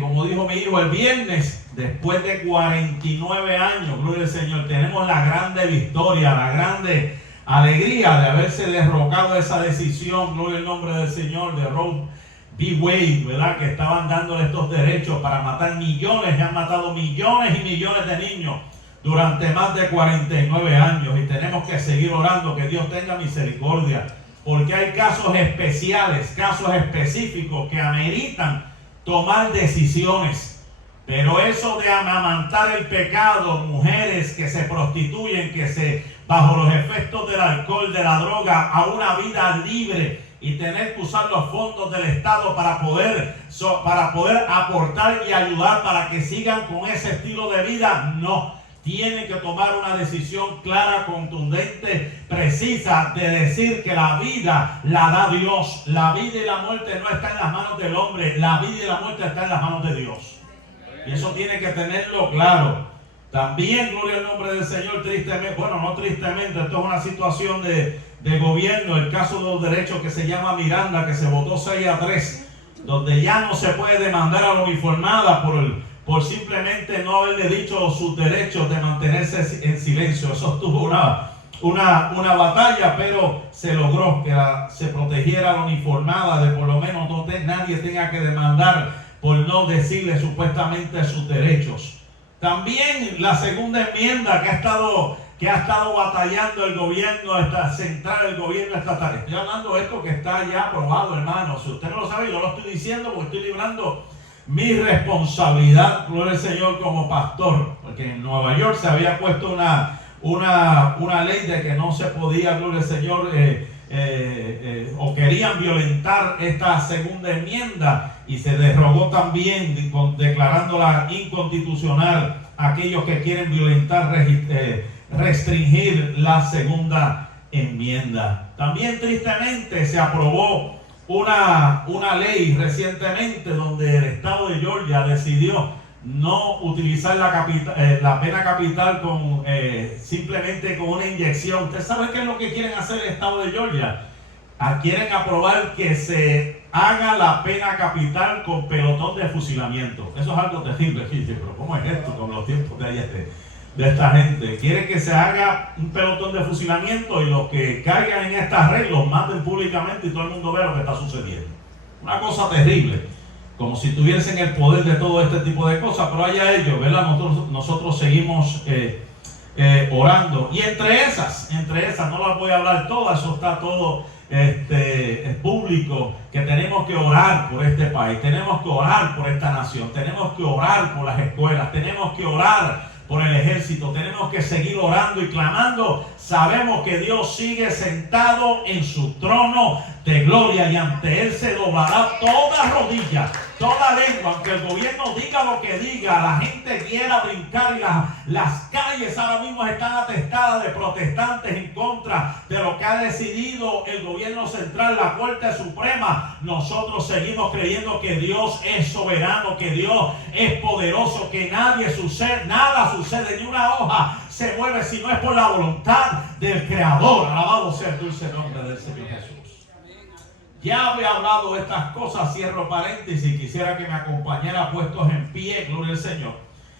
como dijo mi hijo el viernes, después de 49 años, gloria al Señor, tenemos la grande victoria, la grande alegría de haberse derrocado esa decisión, gloria al nombre del Señor, de Roe v. Wade, ¿verdad? Que estaban dándole estos derechos para matar millones, y han matado millones y millones de niños durante más de 49 años, y tenemos que seguir orando que Dios tenga misericordia, porque hay casos especiales, casos específicos que ameritan tomar decisiones. Pero eso de amamantar el pecado, mujeres que se prostituyen, que se bajo los efectos del alcohol, de la droga, a una vida libre y tener que usar los fondos del Estado para poder aportar y ayudar para que sigan con ese estilo de vida, no. Tienen que tomar una decisión clara, contundente, precisa, de decir que la vida la da Dios. La vida y la muerte no está en las manos del hombre, la vida y la muerte está en las manos de Dios. Y eso tiene que tenerlo claro. También, gloria al nombre del Señor, tristemente, bueno, no tristemente, esto es una situación de gobierno, el caso de los derechos que se llama Miranda, que se votó 6-3, donde ya no se puede demandar a la uniformada por simplemente no haberle dicho sus derechos de mantenerse en silencio. Eso tuvo una batalla, pero se logró que se protegiera a la uniformada, de por lo menos nadie tenga que demandar por no decirle supuestamente sus derechos. También la segunda enmienda que ha estado batallando el gobierno central, el gobierno estatal. Estoy hablando de esto que está ya aprobado, hermano. Si usted no lo sabe, yo lo estoy diciendo porque estoy librando mi responsabilidad, gloria al Señor, como pastor. Porque en Nueva York se había puesto una ley de que no se podía, gloria al Señor, o querían violentar esta segunda enmienda, y se derogó también declarándola inconstitucional aquellos que quieren violentar, restringir la segunda enmienda. También tristemente se aprobó una ley recientemente donde el estado de Georgia decidió no utilizar la pena capital simplemente con una inyección. ¿Usted sabe qué es lo que quieren hacer el estado de Georgia? Quieren aprobar que se haga la pena capital con pelotón de fusilamiento. Eso es algo terrible. Pero ¿cómo es esto con los tiempos de esta gente? Quieren que se haga un pelotón de fusilamiento y los que caigan en esta red los maten públicamente y todo el mundo vea lo que está sucediendo. Una cosa terrible, como si tuviesen el poder de todo este tipo de cosas, pero allá ellos, ¿verdad? Nosotros seguimos orando. Y entre esas, no las voy a hablar todas, eso está todo es público, que tenemos que orar por este país, tenemos que orar por esta nación, tenemos que orar por las escuelas, tenemos que orar por el ejército, tenemos que seguir orando y clamando. Sabemos que Dios sigue sentado en su trono de gloria y ante Él se doblará toda rodilla, toda lengua, aunque el gobierno diga lo que diga, la gente quiera brincar y las calles ahora mismo están atestadas de protestantes en contra de lo que ha decidido el gobierno central, la Corte Suprema. Nosotros seguimos creyendo que Dios es soberano, que Dios es poderoso, que nada sucede, ni una hoja se mueve si no es por la voluntad del Creador. Alabado sea el dulce nombre del Señor Jesús. Ya había hablado de estas cosas, cierro paréntesis, quisiera que me acompañara puestos en pie, gloria al Señor,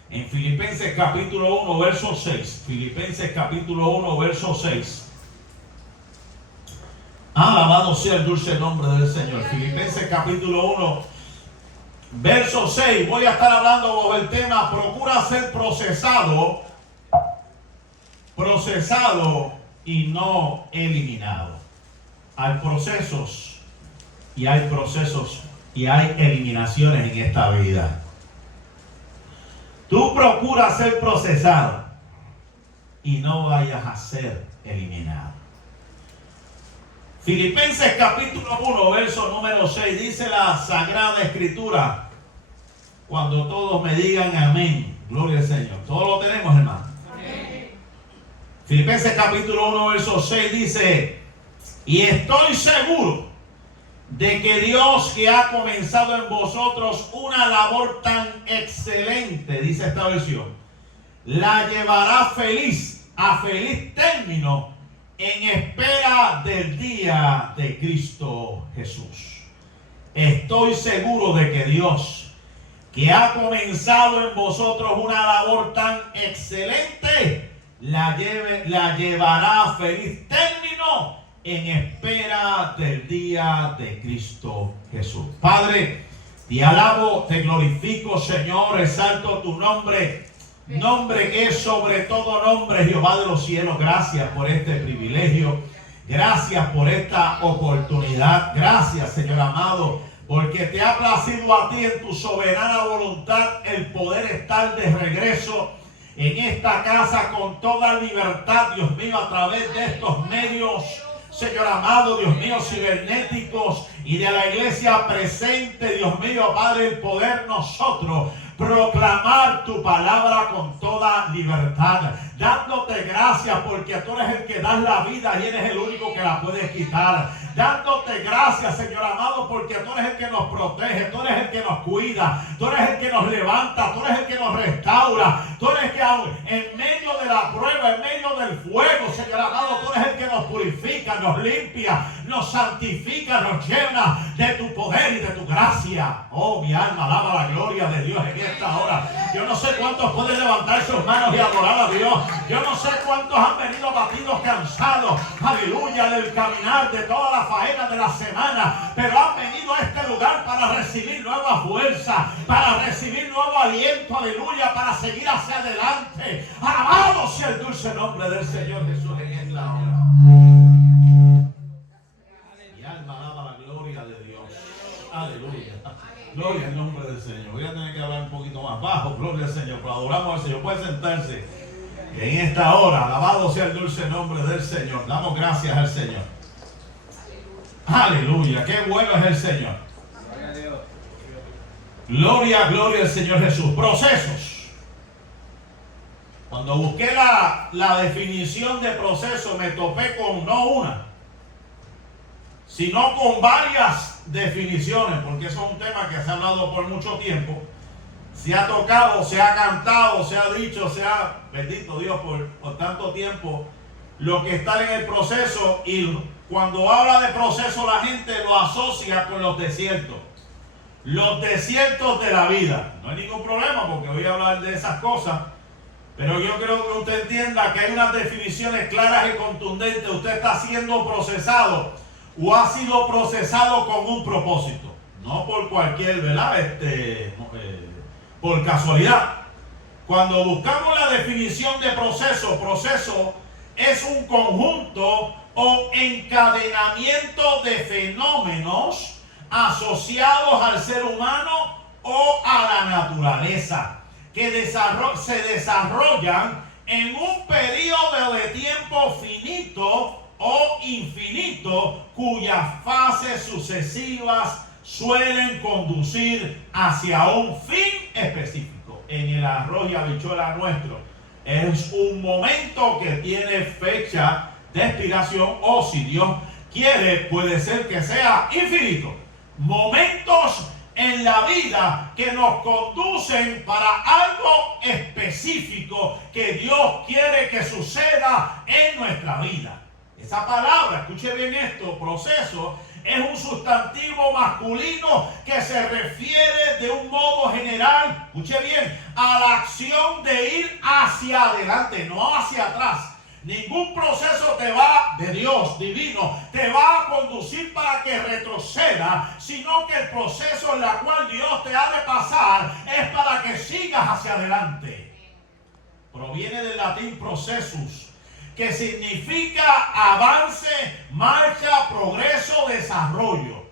en Filipenses capítulo 1, verso 6. Filipenses capítulo 1, verso 6. Alabado sea el dulce nombre del Señor. Filipenses capítulo 1, verso 6. Voy a estar hablando sobre el tema: procura ser procesado y no eliminado. Hay procesos y hay eliminaciones en esta vida. Tú procuras ser procesado y no vayas a ser eliminado. Filipenses capítulo 1, verso número 6, dice la Sagrada Escritura: cuando todos me digan amén, gloria al Señor. Todos lo tenemos, hermano. Amén. Filipenses capítulo 1, verso 6 dice: y estoy seguro de que Dios, que ha comenzado en vosotros una labor tan excelente, dice esta versión, la llevará a feliz término en espera del día de Cristo Jesús. estoy seguro de que Dios, que ha comenzado en vosotros una labor tan excelente, la llevará a feliz término en espera del día de Cristo Jesús. Padre, te alabo, te glorifico, Señor, exalto tu nombre, nombre que es sobre todo nombre, Jehová de los cielos. Gracias por este privilegio, gracias por esta oportunidad, gracias, Señor amado, porque te ha placido a ti en tu soberana voluntad el poder estar de regreso en esta casa con toda libertad, Dios mío, a través de estos medios, Señor amado, Dios mío, cibernéticos y de la iglesia presente, Dios mío, Padre, el poder nosotros proclamar tu palabra con toda libertad, dándote gracias porque tú eres el que das la vida y eres el único que la puedes quitar, dándote gracias, Señor amado, porque tú eres el que nos protege, tú eres el que nos cuida, tú eres el que nos levanta, tú eres el que nos restaura, tú eres el que en medio de la prueba, en medio del fuego, Señor amado, tú eres el que nos purifica, nos limpia, nos santifica, nos llena de tu poder y de tu gracia. Oh, mi alma alaba la gloria de Dios en esta hora. Yo no sé cuántos pueden levantar sus manos y adorar a Dios. Yo no sé cuántos han venido abatidos, cansados, aleluya, del caminar, de toda la faena de la semana, pero han venido a este lugar para recibir nueva fuerza, para recibir nuevo aliento, aleluya, para seguir hacia adelante. Alabado sea el dulce nombre del Señor Jesús en esta hora. Mi alma alaba la gloria de Dios. Aleluya. Gloria al nombre del Señor. Voy a tener que hablar un poquito más bajo. Gloria al Señor. Pero adoramos al Señor. Puede sentarse en esta hora. Alabado sea el dulce nombre del Señor. Damos gracias al Señor. Aleluya. Qué bueno es el Señor. Gloria, gloria al Señor Jesús. Procesos. Cuando busqué la definición de proceso, me topé con no una, sino con varias definiciones, porque eso es un tema que se ha hablado por mucho tiempo, se ha tocado, se ha cantado, se ha dicho, se ha, bendito Dios, por tanto tiempo, lo que está en el proceso, y cuando habla de proceso la gente lo asocia con los desiertos de la vida. No hay ningún problema porque voy a hablar de esas cosas, pero yo creo que usted entienda que hay unas definiciones claras y contundentes. Usted está siendo procesado o ha sido procesado con un propósito, no por cualquier, ¿verdad? Por casualidad. Cuando buscamos la definición de proceso es un conjunto o encadenamiento de fenómenos asociados al ser humano o a la naturaleza, que se desarrollan en un periodo de tiempo finito o infinito, cuyas fases sucesivas suelen conducir hacia un fin específico. En el arroz y habichuela nuestro es un momento que tiene fecha de expiración, o si Dios quiere puede ser que sea infinito. Momentos en la vida que nos conducen para algo específico que Dios quiere que suceda en nuestra vida. Esa palabra, escuche bien esto, proceso, es un sustantivo masculino que se refiere de un modo general, escuche bien, a la acción de ir hacia adelante, no hacia atrás. Ningún proceso de Dios divino te va a conducir para que retroceda, sino que el proceso en el cual Dios te ha de pasar es para que sigas hacia adelante. Proviene del latín processus, que significa avance, marcha, progreso, desarrollo.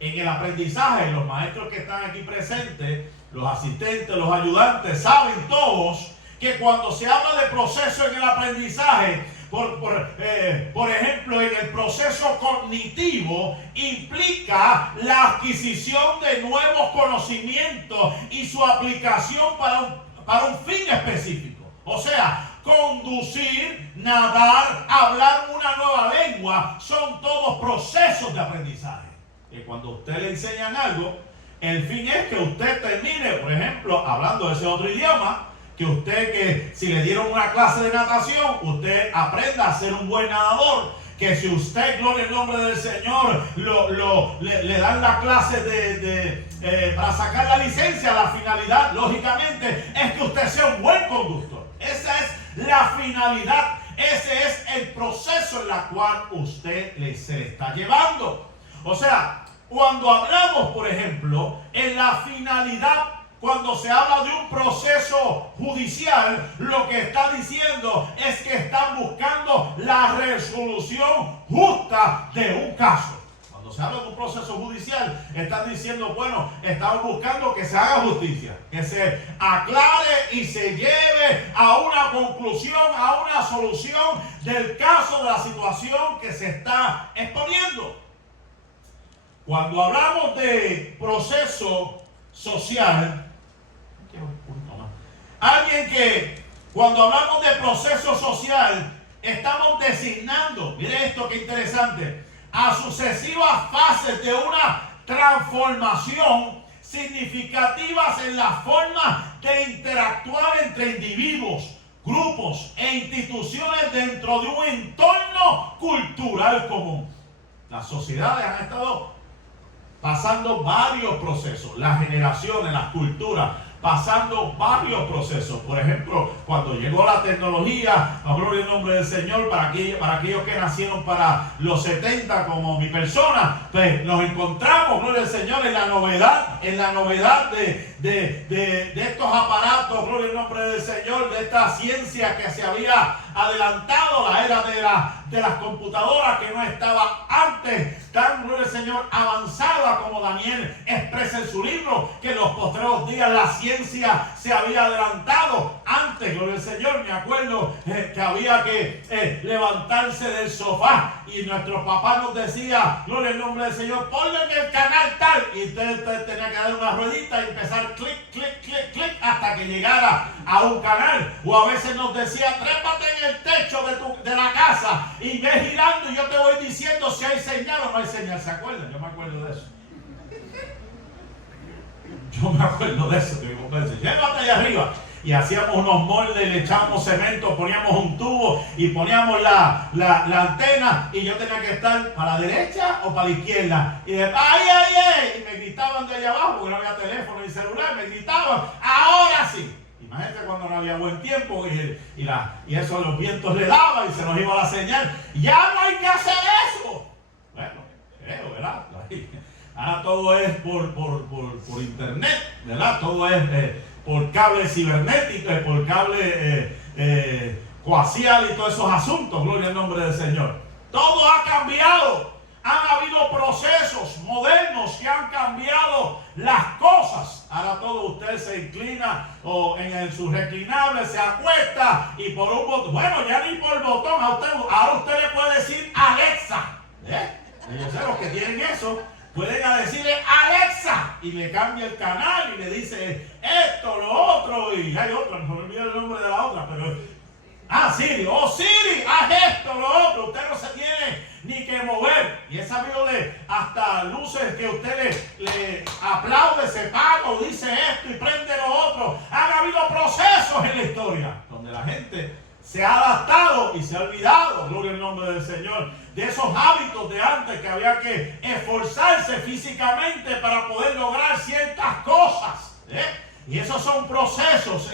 En el aprendizaje, los maestros que están aquí presentes, los asistentes, los ayudantes, saben todos que cuando se habla de proceso en el aprendizaje, por ejemplo, en el proceso cognitivo, implica la adquisición de nuevos conocimientos y su aplicación para un fin específico. O sea, conducir, nadar, hablar una nueva lengua, son todos procesos de aprendizaje. Que cuando a usted le enseñan algo, el fin es que usted termine, por ejemplo, hablando ese otro idioma, que usted, que si le dieron una clase de natación, usted aprenda a ser un buen nadador, que si usted, gloria al nombre del Señor, le dan la clase para sacar la licencia, la finalidad, lógicamente, es que usted sea un buen conductor. Esa es la finalidad, ese es el proceso en el cual usted se le está llevando. O sea, cuando hablamos, por ejemplo, en la finalidad, cuando se habla de un proceso judicial, lo que está diciendo es que están buscando la resolución justa de un caso. Cuando se habla de un proceso judicial, están diciendo, bueno, estamos buscando que se haga justicia, que se aclare y se lleve a una conclusión, a una solución del caso, de la situación que se está exponiendo. Cuando hablamos de proceso social, cuando hablamos de proceso social, estamos designando, mire esto que interesante, a sucesivas fases de una transformación significativas en la forma de interactuar entre individuos, grupos e instituciones dentro de un entorno cultural común. Las sociedades han estado pasando varios procesos, las generaciones, las culturas, pasando varios procesos. Por ejemplo, cuando llegó la tecnología, gloria al nombre del Señor, para aquellos que nacieron para los 70 como mi persona, pues nos encontramos, gloria al Señor, en la novedad de estos aparatos, gloria al nombre del Señor, de esta ciencia que se había adelantado, la era de las computadoras, que no estaba antes tan, gloria al Señor, avanzada como Daniel expresa en su libro, que en los postreros días la ciencia se había adelantado. Antes, gloria al Señor, me acuerdo que había que levantarse del sofá y nuestro papá nos decía, gloria al nombre del Señor, ponle en el canal tal, y usted tenía que dar una ruedita y empezar clic, clic, clic, clic, hasta que llegara a un canal. O a veces nos decía, trépate en el techo de la casa y ve girando y yo te voy diciendo si hay señal o no hay señal. ¿Se acuerdan? Yo me acuerdo de eso. Que mi papá dice, llévate allá arriba. Y hacíamos unos moldes, le echábamos cemento, poníamos un tubo y poníamos la antena, y yo tenía que estar para la derecha o para la izquierda. Y después, ¡ay! Y me gritaban de allá abajo, porque no había teléfono ni celular, me gritaban, ¡ahora sí! Imagínate cuando no había buen tiempo y eso los vientos le daban y se nos iba la señal. ¡Ya no hay que hacer eso! Bueno, creo, ¿verdad? Ahora todo es por internet, ¿verdad? Todo es por cable cibernético, por cable coaxial y todos esos asuntos, gloria al nombre del Señor. Todo ha cambiado. Han habido procesos modernos que han cambiado las cosas. Ahora todo usted se inclina o en su reclinable se acuesta y por un botón, bueno, ya ni por botón, ahora usted le puede decir Alexa. Yo sé, los que tienen eso pueden decirle Alexa y le cambia el canal y le dice esto, lo otro, y hay otra, no me olvido el nombre de la otra, pero Siri, Siri, haz esto, lo otro. Usted no se tiene ni que mover. Y he sabido de hasta luces que usted le aplaude, se paga o dice esto y prende lo otro. Han habido procesos en la historia donde la gente se ha adaptado y se ha olvidado, gloria al nombre del Señor, de esos hábitos de antes, que había que esforzarse físicamente para poder lograr ciertas cosas. Y esos son procesos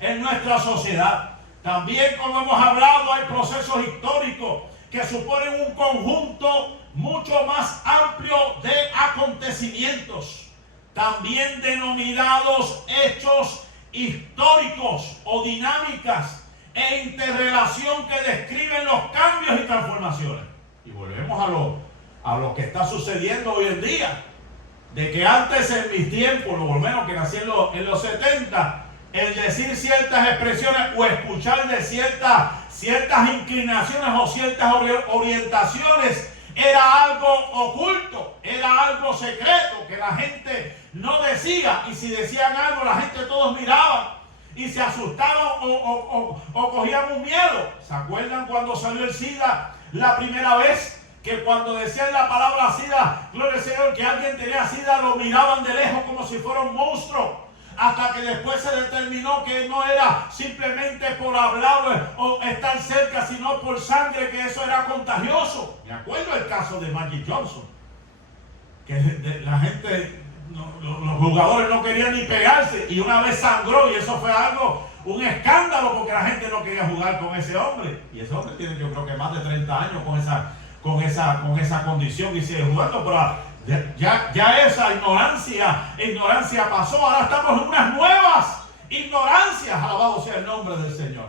en nuestra sociedad. También, como hemos hablado, hay procesos históricos que suponen un conjunto mucho más amplio de acontecimientos, también denominados hechos históricos o dinámicas e interrelación, que describen los cambios y transformaciones. Y volvemos a lo que está sucediendo hoy en día, de que antes, en mis tiempos, lo menos que nací en los 70, el decir ciertas expresiones o escuchar de ciertas inclinaciones o ciertas orientaciones era algo oculto, era algo secreto, que la gente no decía, y si decían algo la gente todos miraban y se asustaban o cogían un miedo. ¿Se acuerdan cuando salió el SIDA la primera vez? Que cuando decían la palabra SIDA, gloria al Señor, que alguien tenía SIDA, lo miraban de lejos como si fuera un monstruo. hasta que después se determinó que no era simplemente por hablar o estar cerca, sino por sangre, que eso era contagioso. Me acuerdo el caso de Magic Johnson, que la gente, los jugadores no querían ni pegarse, y una vez sangró, y eso fue un escándalo, porque la gente no quería jugar con ese hombre. Y ese hombre tiene, yo creo que más de 30 años con esa condición, y sigue jugando. Pero ya esa ignorancia pasó. Ahora estamos en unas nuevas ignorancias, alabado sea el nombre del Señor.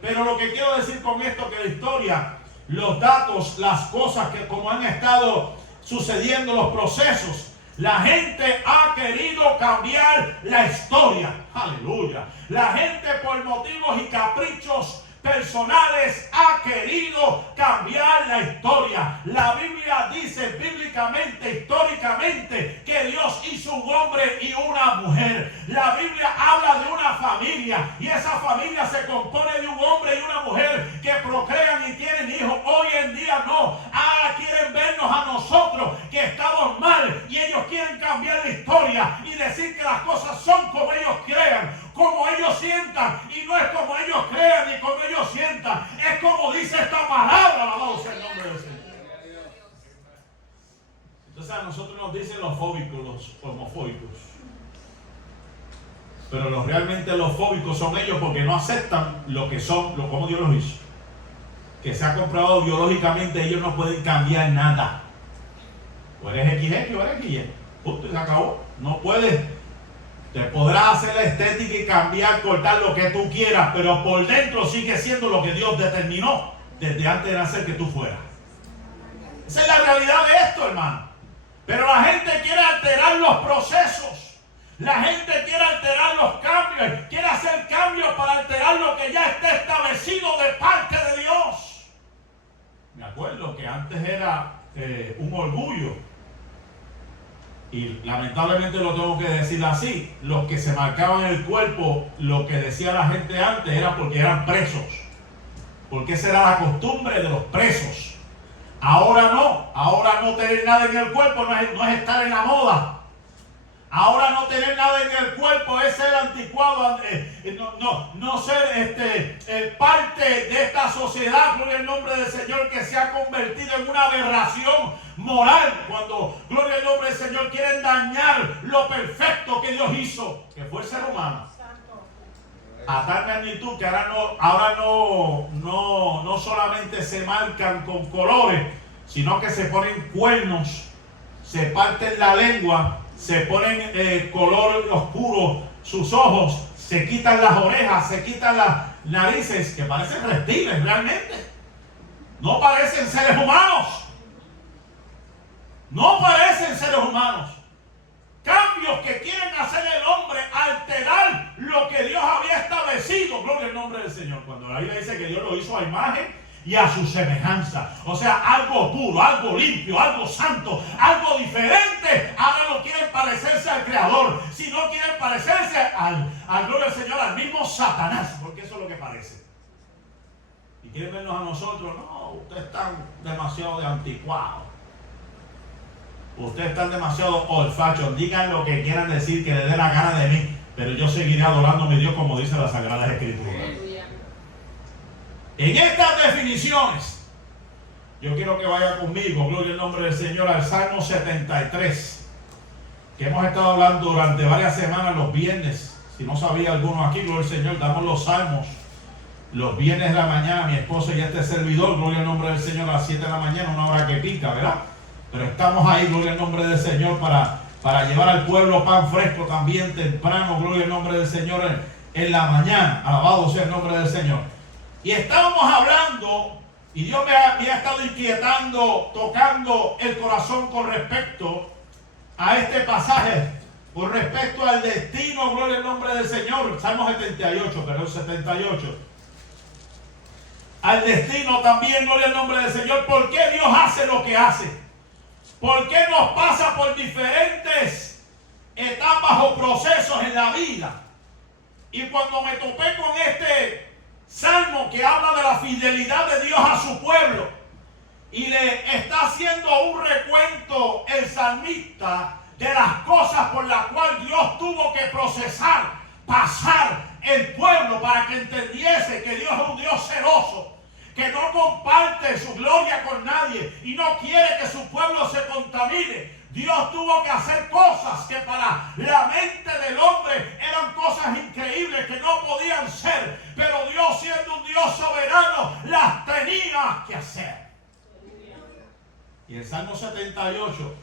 Pero lo que quiero decir con esto, que la historia, los datos, las cosas que como han estado sucediendo, los procesos, la gente ha querido cambiar la historia. Aleluya. La gente, por motivos y caprichos personales, ha querido cambiar la historia. La Biblia dice bíblicamente, históricamente, que Dios hizo un hombre y una mujer. La Biblia habla de una familia, y esa familia se compone de un hombre y una mujer que procrean y tienen hijos. Hoy en día no. Quieren vernos a nosotros que estamos mal, y ellos quieren cambiar la historia y decir que las cosas son como ellos crean, como ellos sientan, y no es como ellos crean ni como ellos sientan, es como dice esta palabra, alabado sea el nombre del Señor. Entonces a nosotros nos dicen los fóbicos, los homofóbicos, pero realmente los fóbicos son ellos, porque no aceptan lo que son, como Dios los hizo, que se ha comprobado biológicamente. Ellos no pueden cambiar nada. O eres XX o eres XY, punto, y se acabó. No puedes. Te podrás hacer la estética y cambiar, cortar lo que tú quieras, pero por dentro sigue siendo lo que Dios determinó desde antes de nacer que tú fueras. Esa es la realidad de esto, hermano. Pero la gente quiere alterar los procesos. La gente quiere alterar los cambios. Quiere hacer cambios para alterar lo que ya está establecido de parte de Dios. Me acuerdo que antes era un orgullo, y lamentablemente lo tengo que decir así, los que se marcaban el cuerpo, lo que decía la gente antes era porque eran presos, porque esa era la costumbre de los presos. Ahora no tener nada en el cuerpo no es estar en la moda. Ahora no tener nada en el cuerpo es ser anticuado, no ser parte de esta sociedad, gloria al nombre del Señor, que se ha convertido en una aberración moral, cuando, gloria al nombre del Señor, quieren dañar lo perfecto que Dios hizo, que fue el ser humano. A tal magnitud que ahora no solamente se marcan con colores, sino que se ponen cuernos, se parten la lengua, se ponen color oscuro sus ojos, se quitan las orejas, se quitan las narices, que parecen reptiles realmente. No parecen seres humanos. No parecen seres humanos. Cambios que quieren hacer el hombre, alterar lo que Dios había establecido. Gloria al nombre del Señor. Cuando la Biblia dice que Dios lo hizo a imagen y a su semejanza, o sea, algo puro, algo limpio, algo santo, algo diferente. Ahora no quieren parecerse al Creador, sino quieren parecerse al gloria al Señor, al mismo Satanás, porque eso es lo que parece. Y quieren vernos a nosotros. No, ustedes están demasiado de anticuados, ustedes están demasiado olfachos. Digan lo que quieran decir, que les dé la gana de mí, pero yo seguiré adorando a mi Dios, como dice la Sagrada Escritura. En estas definiciones, yo quiero que vaya conmigo, gloria al nombre del Señor, al Salmo 73, que hemos estado hablando durante varias semanas, los viernes. Si no sabía alguno aquí, gloria al Señor, damos los salmos los viernes de la mañana, mi esposa y este servidor, gloria al nombre del Señor, a las 7 de la mañana, una hora que pica, ¿verdad? Pero estamos ahí, gloria al nombre del Señor, para llevar al pueblo pan fresco también temprano, gloria al nombre del Señor, en la mañana. Alabado sea el nombre del Señor. Y estábamos hablando, y Dios me ha estado inquietando, tocando el corazón con respecto a este pasaje, con respecto al destino, gloria al nombre del Señor. Salmo 78, perdón, 78. Al destino también, gloria al nombre del Señor. ¿Por qué Dios hace lo que hace? ¿Por qué nos pasa por diferentes etapas o procesos en la vida? Y cuando me topé con este salmo que habla de la fidelidad de Dios a su pueblo, y le está haciendo un recuento el salmista de las cosas por las cuales Dios tuvo que pasar el pueblo para que entendiese que Dios es un Dios celoso, que no comparte su gloria con nadie y no quiere que su pueblo se contamine. Dios tuvo que hacer cosas que para la mente del hombre eran cosas increíbles que no podían ser, pero Dios, siendo un Dios soberano, las tenía que hacer. Y el Salmo 78,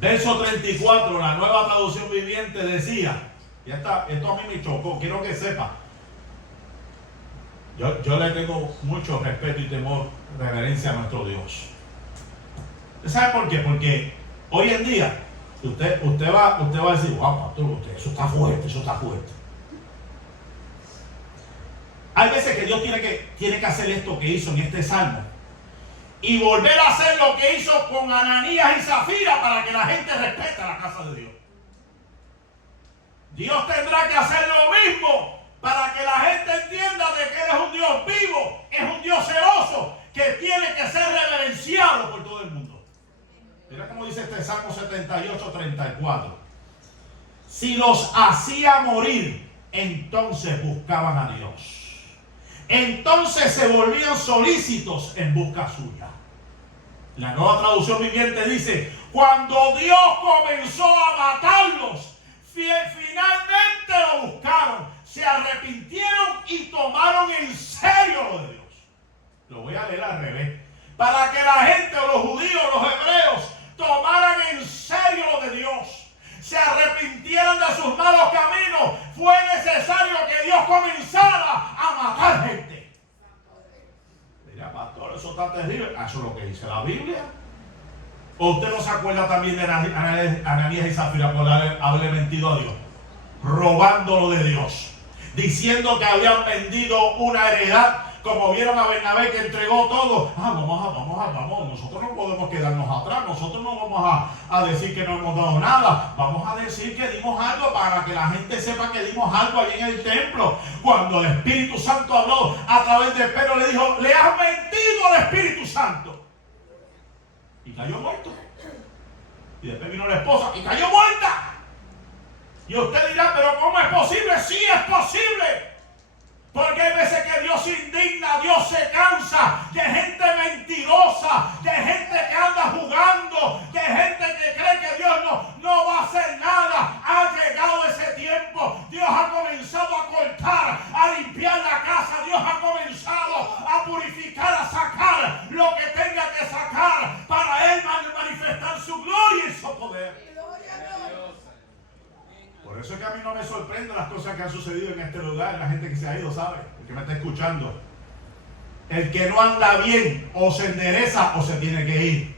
verso 34, la Nueva Traducción Viviente decía, ya está, esto a mí me chocó, quiero que sepa, yo le tengo mucho respeto y temor, reverencia a nuestro Dios. ¿Usted sabe por qué? Porque hoy en día usted va a decir, wow, pastor, eso está fuerte. Hay veces que Dios tiene que hacer esto que hizo en este salmo y volver a hacer lo que hizo con Ananías y Zafira para que la gente respete la casa de Dios. Dios tendrá que hacer lo mismo para que la gente entienda de que Él es un Dios vivo, es un Dios celoso, que tiene que ser reverenciado por todo el mundo. Mira cómo dice este Salmo 78:34. Si los hacía morir, entonces buscaban a Dios. Entonces se volvían solícitos en busca suya. La Nueva Traducción Viviente dice, cuando Dios comenzó a matarlos, finalmente lo buscaron, se arrepintieron y tomaron en serio lo de Dios. Lo voy a leer al revés. Para que la gente, los judíos, los hebreos, tomaran en serio lo de Dios, se arrepintieran de sus malos caminos, fue necesario que Dios comenzara a matar gente. Mira, pastor, eso está terrible. Eso es lo que dice la Biblia. ¿O usted no se acuerda también de Ananías y Zafira por haberle mentido a Dios? Robándolo de Dios, diciendo que habían vendido una heredad, como vieron a Bernabé que entregó todo. Vamos, nosotros no podemos quedarnos atrás, nosotros no vamos a decir que no hemos dado nada, vamos a decir que dimos algo para que la gente sepa que dimos algo allí en el templo. Cuando el Espíritu Santo habló a través de Pedro, le dijo, le has mentido al Espíritu Santo. Y cayó muerto. Y después vino la esposa y cayó muerta. Y usted dirá, pero ¿cómo es posible? Sí, es posible. Porque hay veces que Dios se indigna, Dios se cansa de gente mentirosa, de gente que anda jugando, de gente que cree que Dios no va a hacer nada. Ha llegado ese tiempo. Dios ha comenzado a cortar, a limpiar la casa. Dios ha comenzado a purificar, a sacar lo que tenga que sacar para Él manifestar su gloria y su poder. Por eso es que a mí no me sorprenden las cosas que han sucedido en este lugar, la gente que se ha ido, ¿sabe? El que me está escuchando. El que no anda bien o se endereza o se tiene que ir.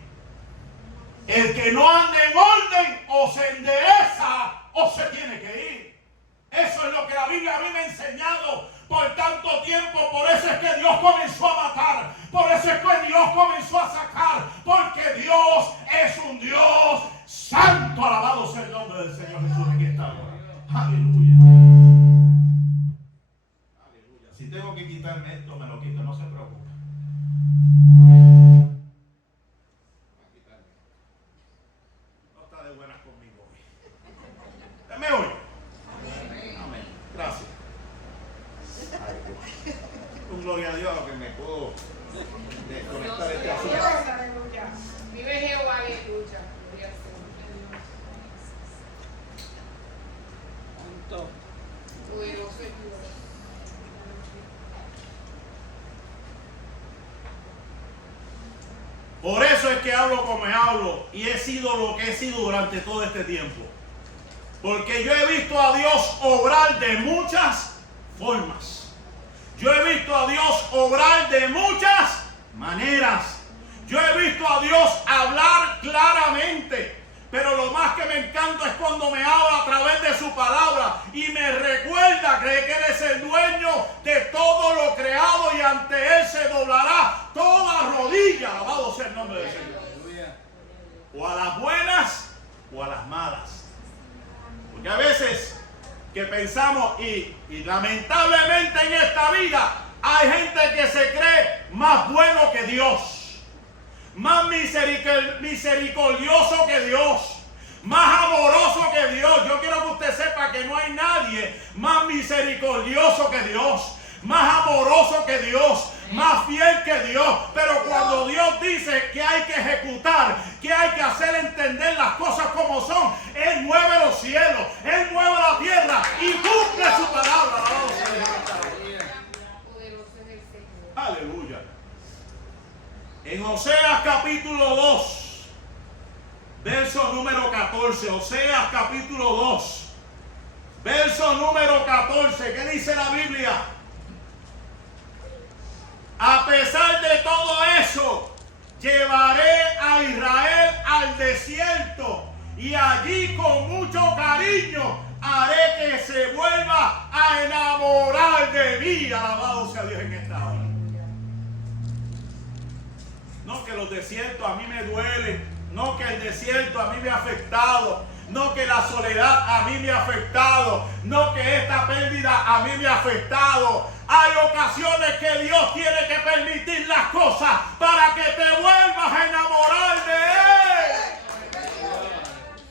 El que no anda en orden o se endereza o se tiene que ir. Eso es lo que la Biblia a mí me ha enseñado por tanto tiempo. Por eso es que Dios comenzó a matar. Por eso es que Dios comenzó a sacar. Porque Dios es un Dios santo. Alabado sea el nombre del Señor Jesús en esta hora. Aleluya. Aleluya. Si tengo que quitarme esto, me lo quito, no se preocupe. No está de buenas conmigo hoy. ¿Me oye? Amén. Gracias. Ay, con gloria a Dios a lo que me puedo desconectar este asunto. Aleluya. Vive Jehová, aleluya. Gloria al Señor. Poderoso es Dios. Por eso es que hablo como hablo y he sido lo que he sido durante todo este tiempo. Porque yo he visto a Dios obrar de muchas formas. Yo he visto a Dios obrar de muchas maneras. Yo he visto a Dios hablar claramente. Pero lo más que me encanta es cuando me habla a través de su palabra y me recuerda que Él es el dueño de todo lo creado y ante Él se doblará toda rodilla. Alabado sea el nombre del Señor. O a las buenas o a las malas. Porque a veces que pensamos y lamentablemente en esta vida hay gente que se cree más bueno que Dios. más misericordioso que Dios, más amoroso que Dios. Yo quiero que usted sepa que no hay nadie más misericordioso que Dios, más amoroso que Dios, más fiel que Dios. Pero cuando Dios dice que hay que ejecutar, que hay que hacer entender las cosas como son, Él mueve los cielos, Él mueve la tierra y cumple su palabra. Aleluya. En Oseas capítulo 2, verso número 14. Oseas capítulo 2, verso número 14. ¿Qué dice la Biblia? A pesar de todo eso, llevaré a Israel al desierto y allí con mucho cariño haré que se vuelva a enamorar de mí. Alabado sea Dios en esta hora. No que los desiertos a mí me duelen, no que el desierto a mí me ha afectado, no que la soledad a mí me ha afectado, no que esta pérdida a mí me ha afectado. Hay ocasiones que Dios tiene que permitir las cosas para que te vuelvas a enamorar de Él.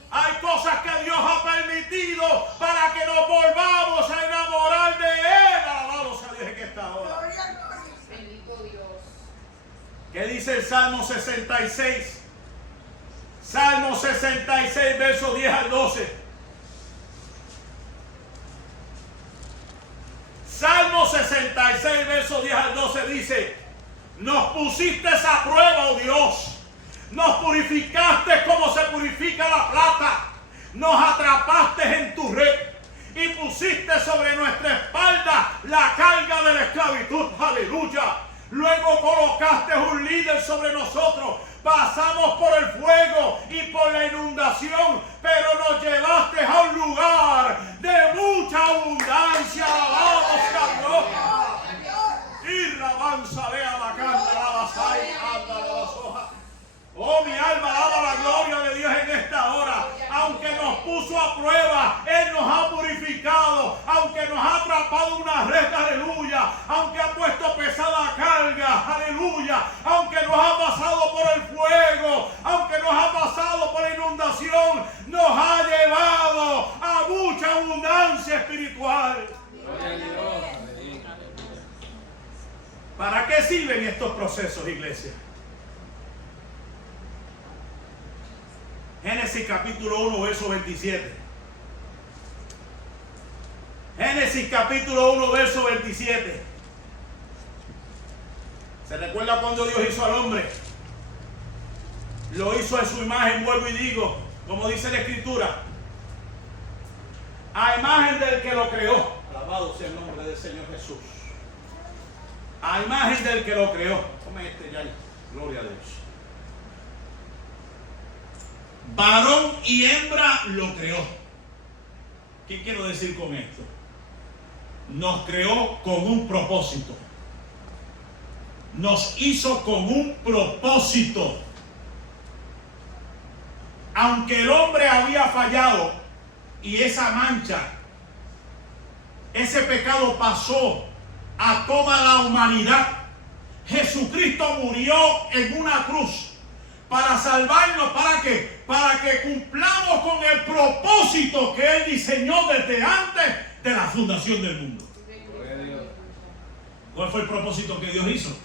Hay cosas que Dios ha permitido para que nos volvamos a enamorar de Él. Alabado sea Dios en esta hora. Bendito Dios. ¿Qué dice el Salmo 66? Salmo 66, versos 10 al 12. Salmo 66, versos 10 al 12 dice: nos pusiste a prueba, oh Dios, nos purificaste como se purifica la plata, nos atrapaste en tu red y pusiste sobre nuestra espalda la carga de la esclavitud. Aleluya. Luego colocaste un líder sobre nosotros. Pasamos por el fuego y por la inundación, pero nos llevaste a un lugar de mucha abundancia. Alabado sea Dios. Y rabanzale a la canta, la basai, anda la basoja. Oh, mi alma alaba la gloria de Dios en esta hora. Aunque nos puso a prueba, Él nos ha purificado. Aunque nos ha atrapado una red, aleluya. Aunque ha puesto pesada carga, aleluya. Aunque nos ha pasado por el fuego, aunque nos ha pasado por la inundación, nos ha llevado a mucha abundancia espiritual. ¿Para qué sirven estos procesos, iglesia? Génesis capítulo 1, verso 27. Génesis capítulo 1, verso 27. ¿Se recuerda cuando Dios hizo al hombre? Lo hizo en su imagen, vuelvo y digo, como dice la Escritura, a imagen del que lo creó. Alabado sea el nombre del Señor Jesús. A imagen del que lo creó. Tome este ya, gloria a Dios. Varón y hembra lo creó. ¿Qué quiero decir con esto? Nos creó con un propósito. Nos hizo con un propósito. Aunque el hombre había fallado y esa mancha, ese pecado pasó a toda la humanidad, Jesucristo murió en una cruz para salvarnos. ¿Para qué? Para que cumplamos con el propósito que Él diseñó desde antes de la fundación del mundo. ¿Cuál fue el propósito que Dios hizo?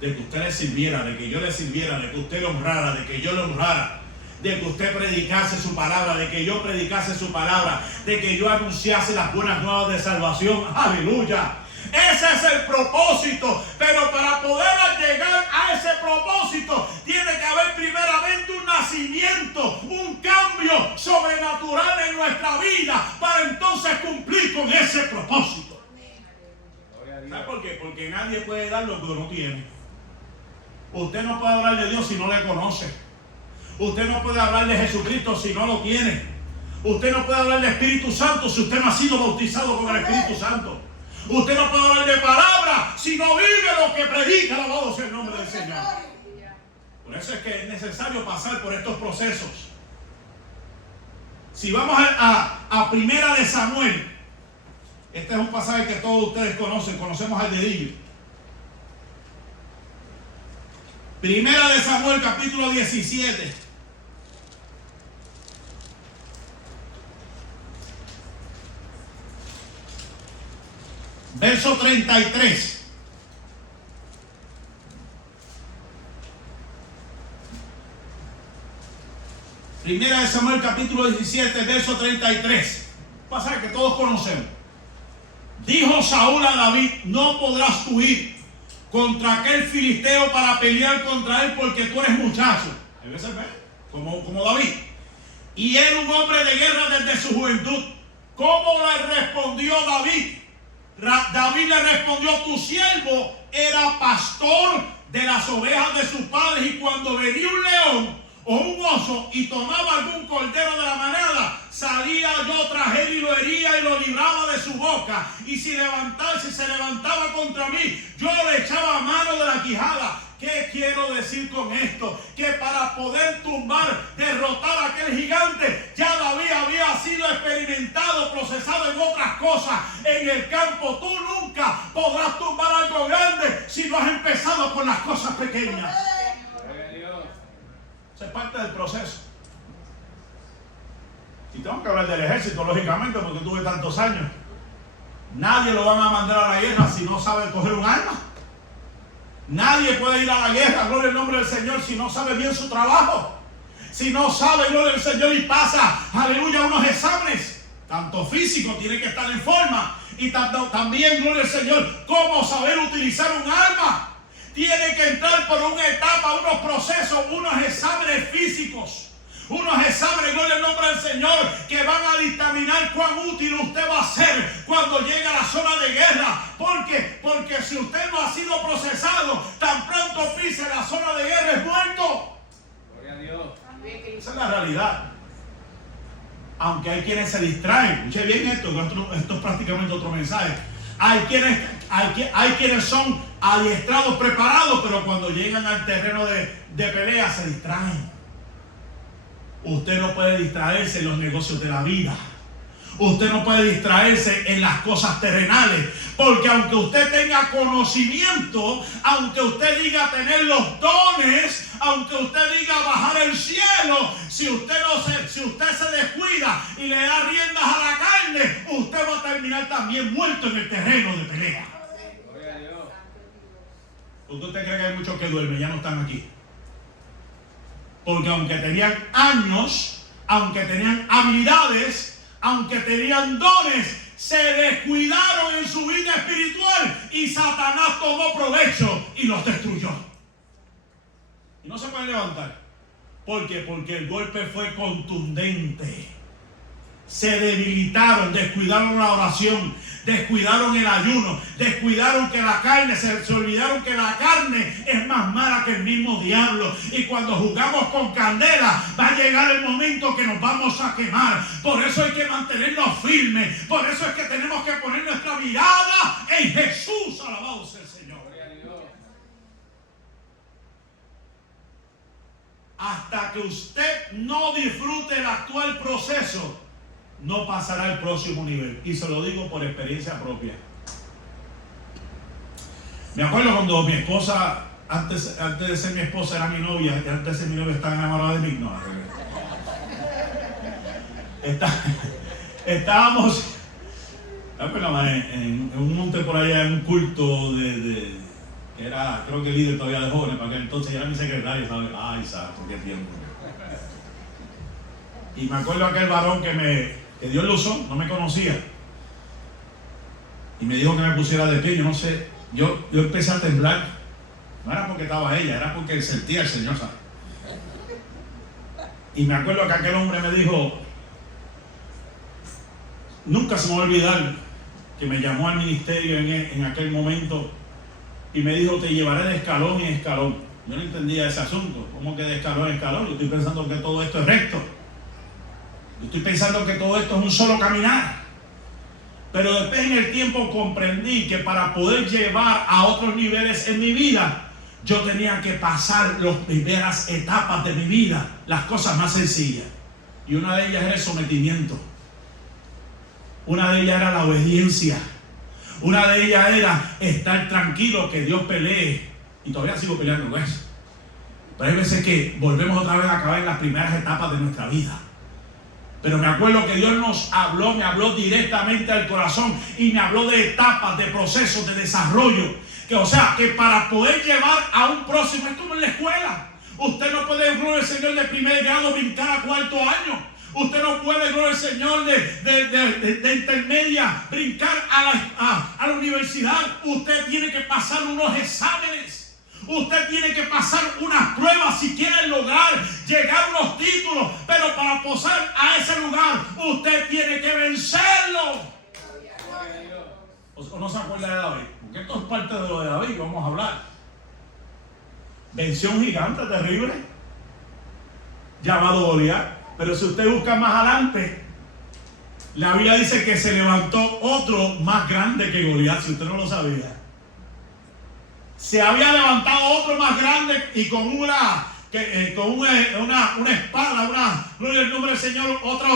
De que usted le sirviera, de que yo le sirviera, de que usted le honrara, de que yo le honrara, de que usted predicase su palabra, de que yo predicase su palabra, de que yo anunciase las buenas nuevas de salvación. ¡Aleluya! Ese es el propósito. Pero para poder llegar a ese propósito tiene que haber primeramente un nacimiento, un cambio sobrenatural en nuestra vida para entonces cumplir con ese propósito. ¿Sabe por qué? Porque nadie puede dar lo que no tiene. Usted no puede hablar de Dios si no le conoce. Usted no puede hablar de Jesucristo si no lo tiene. Usted no puede hablar de Espíritu Santo si usted no ha sido bautizado con el Espíritu Santo. Usted no puede hablar de palabra si no vive lo que predica. Alabado sea el nombre del Señor. Por eso es que es necesario pasar por estos procesos. Si vamos a Primera de Samuel, este es un pasaje que todos ustedes conocen, conocemos al dedillo. Primera de Samuel, capítulo 17. Verso 33. Primera de Samuel, capítulo 17, verso 33. Pasa que todos conocemos. Dijo Saúl a David: no podrás tú ir contra aquel filisteo para pelear contra él, porque tú eres muchacho. Hay veces, como David. Y era un hombre de guerra desde su juventud. ¿Cómo le respondió David? David le respondió: tu siervo era pastor de las ovejas de sus padres, y cuando venía un león o un oso y tomaba algún cordero de la manada, salía yo tras él y lo hería y lo libraba de su boca. Y si se levantaba contra mí, yo le echaba mano de la quijada. ¿Qué quiero decir con esto? Que para poder derrotar a aquel gigante, ya David había sido experimentado, procesado en otras cosas en el campo. Tú nunca podrás tumbar algo grande si no has empezado con las cosas pequeñas. Eso es parte del proceso. Y tengo que hablar del ejército, lógicamente, porque tuve tantos años. Nadie lo van a mandar a la guerra si no sabe coger un arma. Nadie puede ir a la guerra, gloria al nombre del Señor, si no sabe bien su trabajo. Si no sabe, gloria al Señor, y pasa, aleluya, unos exámenes, tanto físico, tiene que estar en forma, y también, gloria al Señor, cómo saber utilizar un arma. Tiene que entrar por una etapa, unos procesos, unos exámenes físicos, unos exámenes, gloria al nombre del Señor, que van a dictaminar cuán útil usted va a ser cuando llegue a la zona de guerra. Porque si usted no ha sido procesado, tan pronto pise la zona de guerra, es muerto. Gloria a Dios. Esa es la realidad. Aunque hay quienes se distraen. Escuche bien esto es prácticamente otro mensaje. Hay quienes son adiestrados, preparados, pero cuando llegan al terreno de pelea se distraen. Usted no puede distraerse en los negocios de la vida. Usted no puede distraerse en las cosas terrenales, porque aunque usted tenga conocimiento, aunque usted diga tener los dones, aunque usted diga bajar el cielo, si usted se descuida y le da riendas a la carne, usted va a terminar también muerto en el terreno de pelea. Gloria a Dios. ¿Usted cree que hay muchos que duermen? Ya no están aquí. Porque aunque tenían años, aunque tenían habilidades, aunque tenían dones, se descuidaron en su vida espiritual y Satanás tomó provecho y los destruyó. Y no se pueden levantar. ¿Por qué? Porque el golpe fue contundente. Se debilitaron, descuidaron la oración, descuidaron el ayuno, descuidaron que la carne, se olvidaron que la carne es más mala que el mismo diablo. Y cuando jugamos con candela, va a llegar el momento que nos vamos a quemar. Por eso hay que mantenernos firmes. Por eso es que tenemos que poner nuestra mirada en Jesús. Alabado sea el Señor. Gloria a Dios. Hasta que usted no disfrute el actual proceso, no pasará al próximo nivel. Y se lo digo por experiencia propia. Me acuerdo cuando mi esposa, antes de ser mi esposa, era mi novia, y antes de ser mi novia estaba enamorada de mí. No, estábamos en un monte por allá, en un culto que era, creo que líder todavía de jóvenes, para que entonces era mi secretario, ¿sabes? Ay, santo, qué tiempo. Y me acuerdo aquel varón que Dios lo usó, no me conocía, y me dijo que me pusiera de pie. Yo no sé, yo empecé a temblar. No era porque estaba ella, era porque sentía el Señor, ¿sabes? Y me acuerdo que aquel hombre me dijo, nunca se me va a olvidar, que me llamó al ministerio en aquel momento y me dijo: te llevaré de escalón en escalón. Yo no entendía ese asunto. ¿Cómo que de escalón en escalón? Yo estoy pensando que todo esto es recto. Yo estoy pensando que todo esto es un solo caminar. Pero después en el tiempo comprendí que para poder llevar a otros niveles en mi vida, yo tenía que pasar las primeras etapas de mi vida, las cosas más sencillas. Y una de ellas era el sometimiento. Una de ellas era la obediencia. Una de ellas era estar tranquilo, que Dios pelee. Y todavía sigo peleando con eso. Pero hay veces que volvemos otra vez a acabar en las primeras etapas de nuestra vida. Pero me acuerdo que Dios nos habló, me habló directamente al corazón y me habló de etapas, de procesos, de desarrollo. Que, o sea, que para poder llevar a un próximo, es como en la escuela. Usted no puede, gloria al Señor, de primer grado brincar a cuarto año. Usted no puede, gloria al Señor, de intermedia brincar a la universidad. Usted tiene que pasar unos exámenes. Usted tiene que pasar unas pruebas si quiere lograr llegar a unos títulos. Pero para pasar a ese lugar, usted tiene que vencerlo. ¿O no se acuerda de David? Porque esto es parte de lo de David, vamos a hablar. Venció un gigante terrible llamado Goliat. Pero si usted busca más adelante, la Biblia dice que se levantó otro más grande que Goliat, si usted no lo sabía. Se había levantado otro más grande y con una espada, gloria al nombre del Señor, otra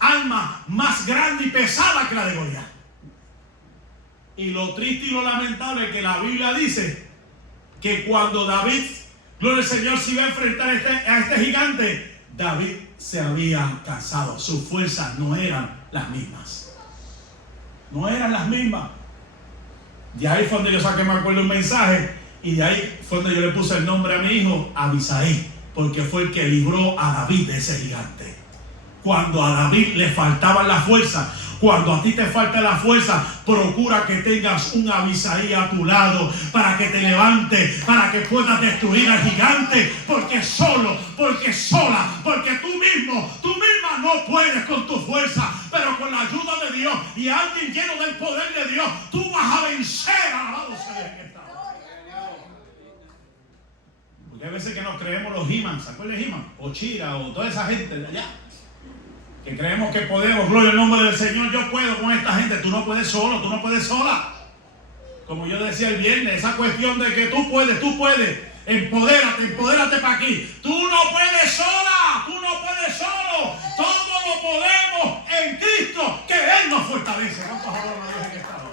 arma más grande y pesada que la de Goliat. Y lo triste y lo lamentable es que la Biblia dice que cuando David, gloria al Señor, se iba a enfrentar a este gigante, David se había cansado. Sus fuerzas no eran las mismas. No eran las mismas. De ahí fue donde yo saqué, me acuerdo, un mensaje. Y de ahí fue donde yo le puse el nombre a mi hijo, Abisaí. Porque fue el que libró a David de ese gigante. Cuando a David le faltaban las fuerzas, cuando a ti te falta la fuerza, procura que tengas un Abisaí a tu lado para que te levante, para que puedas destruir al gigante. Porque solo, porque sola, porque tú misma no puedes con tu fuerza, pero con la ayuda de Dios y alguien lleno del poder de Dios, tú vas a vencer. Alabado sea en esta hora. Porque hay veces que nos creemos los He-Man, ¿se acuerdan de He-Man? O Chira, o toda esa gente de allá. Que creemos que podemos, gloria al nombre del Señor, yo puedo con esta gente. Tú no puedes solo, tú no puedes sola. Como yo decía el viernes, esa cuestión de que tú puedes, empodérate para aquí. Tú no puedes sola, tú no puedes solo. Todo lo podemos en Cristo, que Él nos fortalece. ¿Cuántos adoran a Dios en esta hora?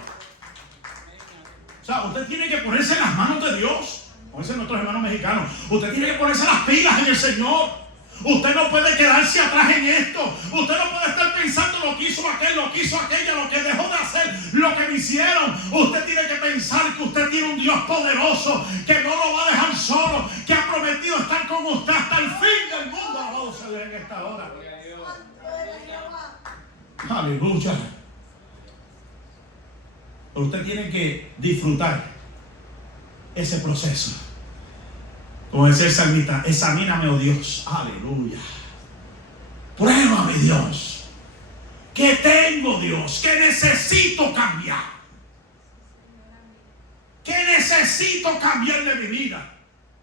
O sea, usted tiene que ponerse en las manos de Dios. Como dicen nuestros hermanos mexicanos, usted tiene que ponerse las pilas en el Señor. Usted no puede quedarse atrás en esto. Usted no puede estar pensando lo que hizo aquel, lo que hizo aquella, lo que dejó de hacer, lo que me hicieron. Usted tiene que pensar que usted tiene un Dios poderoso, que no lo va a dejar solo, que ha prometido estar con usted hasta el fin del mundo. Alabado sea Dios en esta hora. Aleluya. Pero usted tiene que disfrutar ese proceso. Como decía el salmista, examíname, oh Dios, aleluya. Pruébame, Dios. ¿Qué tengo, Dios? ¿Qué necesito cambiar? ¿Qué necesito cambiar de mi vida?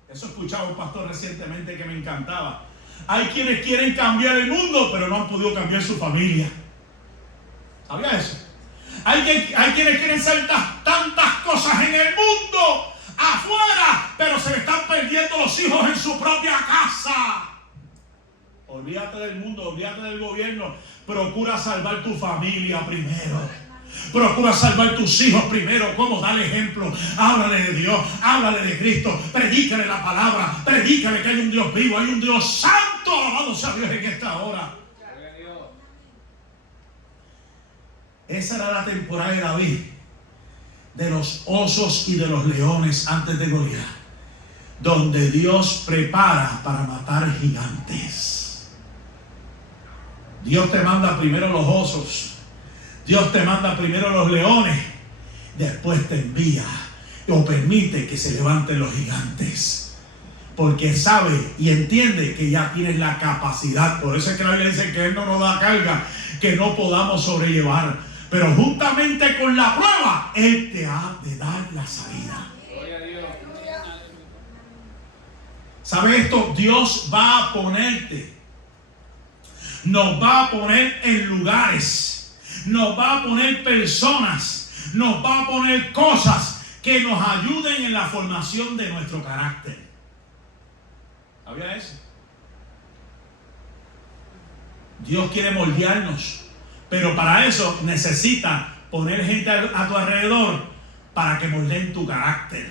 Eso escuchaba un pastor recientemente que me encantaba. Hay quienes quieren cambiar el mundo, pero no han podido cambiar su familia. ¿Sabía eso? Hay quienes quieren hacer tantas cosas en el mundo afuera, pero se le están perdiendo los hijos en su propia casa. Olvídate del mundo, olvídate del gobierno. Procura salvar tu familia primero. Procura salvar tus hijos primero. ¿Cómo? Dale ejemplo. Háblale de Dios, háblale de Cristo. Predícale la palabra. Predícale que hay un Dios vivo, hay un Dios santo. Alabado sea Dios en esta hora. Esa era la temporada de David, de los osos y de los leones antes de Goliat, donde Dios prepara para matar gigantes. Dios te manda primero los osos, Dios te manda primero los leones, después te envía o permite que se levanten los gigantes, porque sabe y entiende que ya tienes la capacidad. Por eso es que la Biblia dice que Él no nos da carga que no podamos sobrellevar. Pero juntamente con la prueba, Él te ha de dar la salida. ¿Sabe esto? Dios va a ponerte, nos va a poner en lugares, nos va a poner personas, nos va a poner cosas que nos ayuden en la formación de nuestro carácter. ¿Sabía eso? Dios quiere moldearnos. Pero para eso necesita poner gente a tu alrededor para que moldeen tu carácter.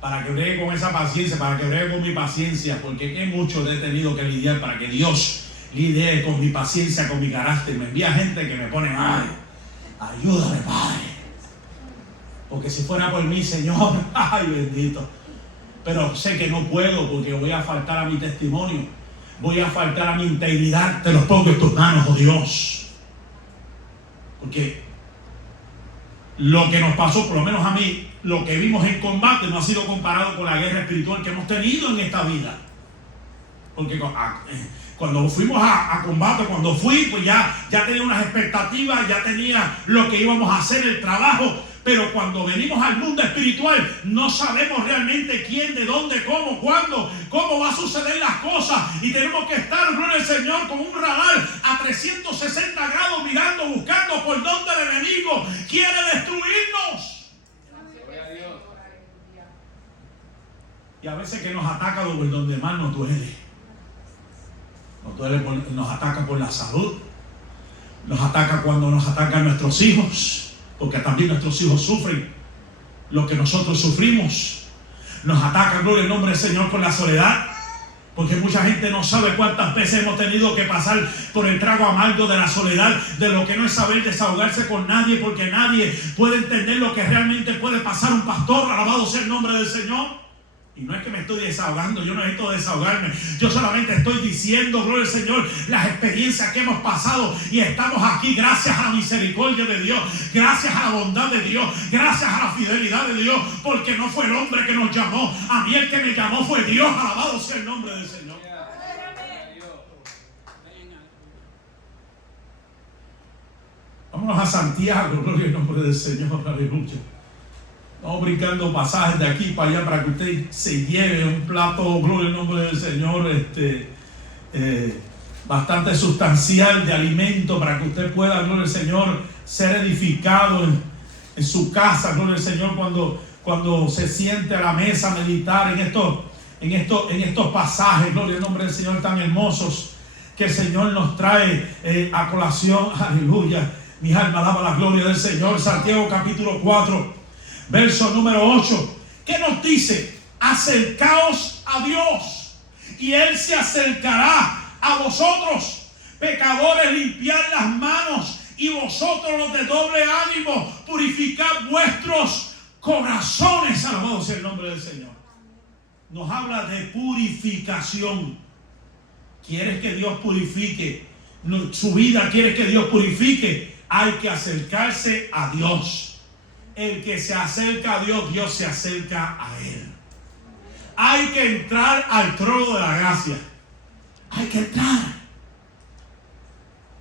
para que bregue con esa paciencia, para que bregue con mi paciencia, porque qué mucho he tenido que lidiar para que Dios lidie con mi paciencia, con mi carácter. Me envía gente que me pone mal. Ayúdame, Padre. Porque si fuera por mí, Señor, ay, bendito. Pero sé que no puedo porque voy a faltar a mi testimonio. Voy a faltar a mi integridad. Te los pongo en tus manos, oh Dios. Porque lo que nos pasó, por lo menos a mí, lo que vimos en combate no ha sido comparado con la guerra espiritual que hemos tenido en esta vida. Porque cuando fuimos a combate, cuando fui, pues ya tenía unas expectativas, ya tenía lo que íbamos a hacer, el trabajo. Pero cuando venimos al mundo espiritual, no sabemos realmente quién, de dónde, cómo, cuándo, cómo va a suceder las cosas. Y tenemos que estar, gloria al Señor, con un radar a 360 grados mirando, buscando por dónde el enemigo quiere destruirnos. Gloria a Dios. Y a veces que nos ataca por donde más nos duele. Nos ataca por la salud. Nos ataca cuando nos atacan nuestros hijos. Porque también nuestros hijos sufren lo que nosotros sufrimos. Nos ataca, gloria al nombre del Señor, con la soledad. Porque mucha gente no sabe cuántas veces hemos tenido que pasar por el trago amargo de la soledad, de lo que no es saber desahogarse con nadie, porque nadie puede entender lo que realmente puede pasar un pastor. Alabado sea el nombre del Señor. Y no es que me estoy desahogando, yo no necesito desahogarme. Yo solamente estoy diciendo, gloria al Señor, las experiencias que hemos pasado. Y estamos aquí gracias a la misericordia de Dios, gracias a la bondad de Dios, gracias a la fidelidad de Dios. Porque no fue el hombre que nos llamó, a mí el que me llamó fue Dios. Alabado sea el nombre del Señor. Vámonos a Santiago, gloria al nombre del Señor, aleluya. Vamos brincando pasajes de aquí para allá para que usted se lleve un plato, gloria al nombre del Señor, bastante sustancial de alimento para que usted pueda, gloria al Señor, ser edificado en su casa, gloria al Señor, cuando se siente a la mesa a meditar en estos pasajes, gloria al nombre del Señor, tan hermosos que el Señor nos trae a colación, aleluya. Mi alma alaba la gloria del Señor. Santiago capítulo 4. Verso número 8. ¿Qué nos dice? Acercaos a Dios y Él se acercará a vosotros. Pecadores, limpiad las manos, y vosotros los de doble ánimo, purificad vuestros corazones. Alabado sea el nombre del Señor. Nos habla de purificación. ¿Quieres que Dios purifique su vida? ¿Quieres que Dios purifique? Hay que acercarse a Dios. El que se acerca a Dios, Dios se acerca a Él. Hay que entrar al trono de la gracia. Hay que entrar.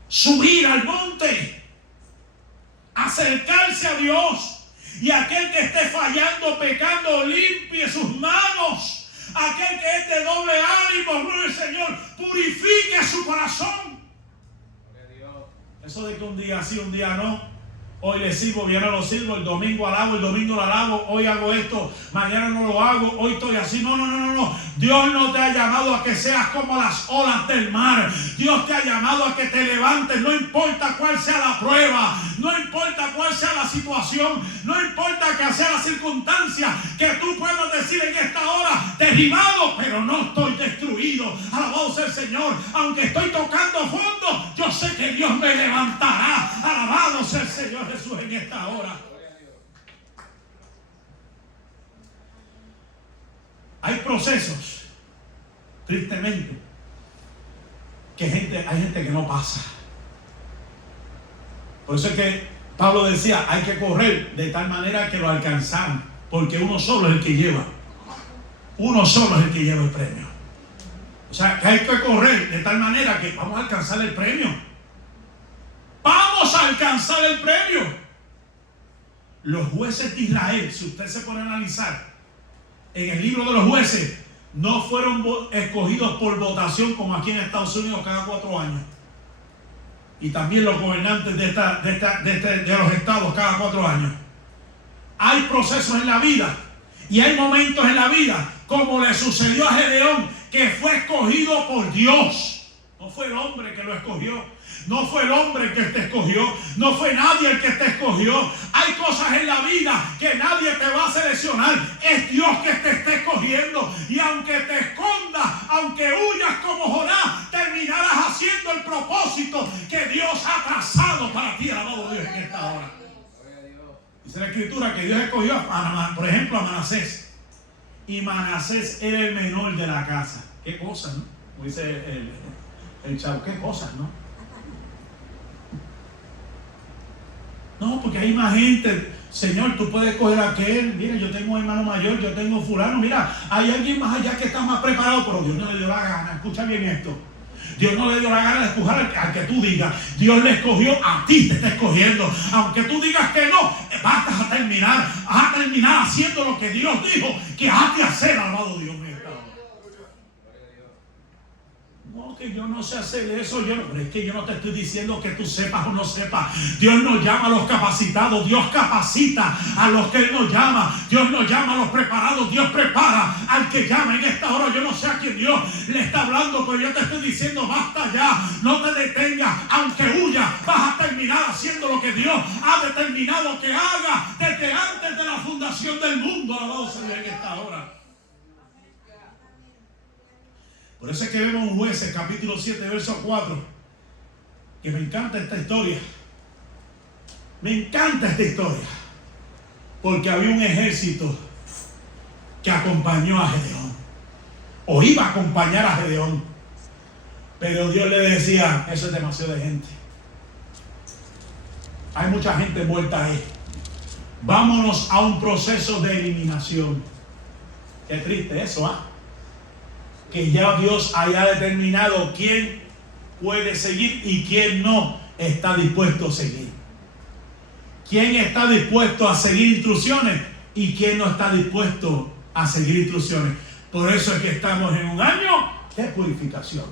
Subir al monte. Acercarse a Dios. Y aquel que esté fallando, pecando, limpie sus manos. Aquel que es de doble ánimo, gloria al Señor, purifique su corazón. Eso de que un día sí, un día no. Hoy le sirvo, mañana lo sirvo, el domingo alabo, el domingo lo alabo, hoy hago esto, mañana no lo hago, hoy estoy así. No. Dios no te ha llamado a que seas como las olas del mar. Dios te ha llamado a que te levantes, no importa cuál sea la prueba, no importa cuál sea la situación, no importa que sea la circunstancia, que tú puedas decir en esta hora, derribado, pero no estoy destruido. Alabado sea el Señor. Aunque estoy tocando fondo, yo sé que Dios me levantará. Alabado sea el Señor Jesús en esta hora. Hay procesos, tristemente, que hay gente que no pasa. Por eso es que Pablo decía, hay que correr de tal manera que lo alcanzamos, porque uno solo es el que lleva. Uno solo es el que lleva el premio. O sea, que hay que correr de tal manera que vamos a alcanzar el premio. Vamos a alcanzar el premio. Los jueces de Israel, si usted se pone a analizar, en el libro de los jueces, no fueron escogidos por votación como aquí en Estados Unidos cada 4 años. Y también los gobernantes de los estados cada 4 años. Hay procesos en la vida y hay momentos en la vida, como le sucedió a Gedeón, que fue escogido por Dios. No fue el hombre que lo escogió. No fue el hombre que te escogió. No fue nadie el que te escogió. Hay cosas en la vida que nadie te va a seleccionar. Es Dios que te está escogiendo. Y aunque te escondas, aunque huyas como Jonás, terminarás haciendo el propósito que Dios ha trazado para ti. Alabado Dios en esta hora. Dice la Escritura que Dios escogió por ejemplo a Manasés. Y Manasés era el menor de la casa. Qué cosa, ¿no? Como dice el chavo, qué cosas, ¿no? No, porque hay más gente. Señor, tú puedes coger a aquel. Mira, yo tengo un hermano mayor, yo tengo fulano. Mira, hay alguien más allá que está más preparado, pero Dios no le dio la gana. Escucha bien esto. Dios no le dio la gana de escoger al que tú digas. Dios le escogió a ti, te está escogiendo. Aunque tú digas que no, vas a terminar haciendo lo que Dios dijo que has de hacer, alabado Dios mío. No, que yo no sé hacer eso, pero es que yo no te estoy diciendo que tú sepas o no sepas. Dios nos llama a los capacitados, Dios capacita a los que Él nos llama, Dios nos llama a los preparados, Dios prepara al que llama. En esta hora yo no sé a quién Dios le está hablando, pero yo te estoy diciendo basta ya, no te detengas, aunque huyas, vas a terminar haciendo lo que Dios ha determinado que haga desde antes de la fundación del mundo. Alabado sea en esta hora. Por eso es que vemos en Jueces capítulo 7 verso 4, que me encanta esta historia. Me encanta esta historia, porque había un ejército que acompañó a Gedeón, o iba a acompañar a Gedeón, pero Dios le decía, eso es demasiado de gente, hay mucha gente muerta ahí, vámonos a un proceso de eliminación. Qué triste eso, ¿ah? Que ya Dios haya determinado quién puede seguir y quién no está dispuesto a seguir. Quién está dispuesto a seguir instrucciones y quién no está dispuesto a seguir instrucciones. Por eso es que estamos en un año de purificación.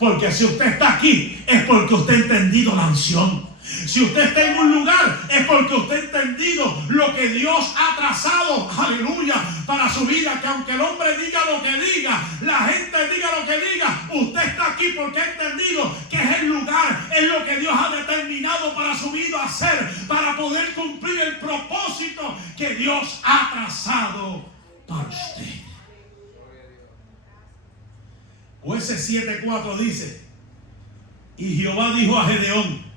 Porque si usted está aquí es porque usted ha entendido la visión. Si usted está en un lugar es porque usted ha entendido lo que Dios ha trazado, aleluya, para su vida. Que aunque el hombre diga lo que diga, la gente diga lo que diga, usted está aquí porque ha entendido que es el lugar, es lo que Dios ha determinado para su vida hacer, para poder cumplir el propósito que Dios ha trazado para usted. Jueces 7:4 dice: y Jehová dijo a Gedeón,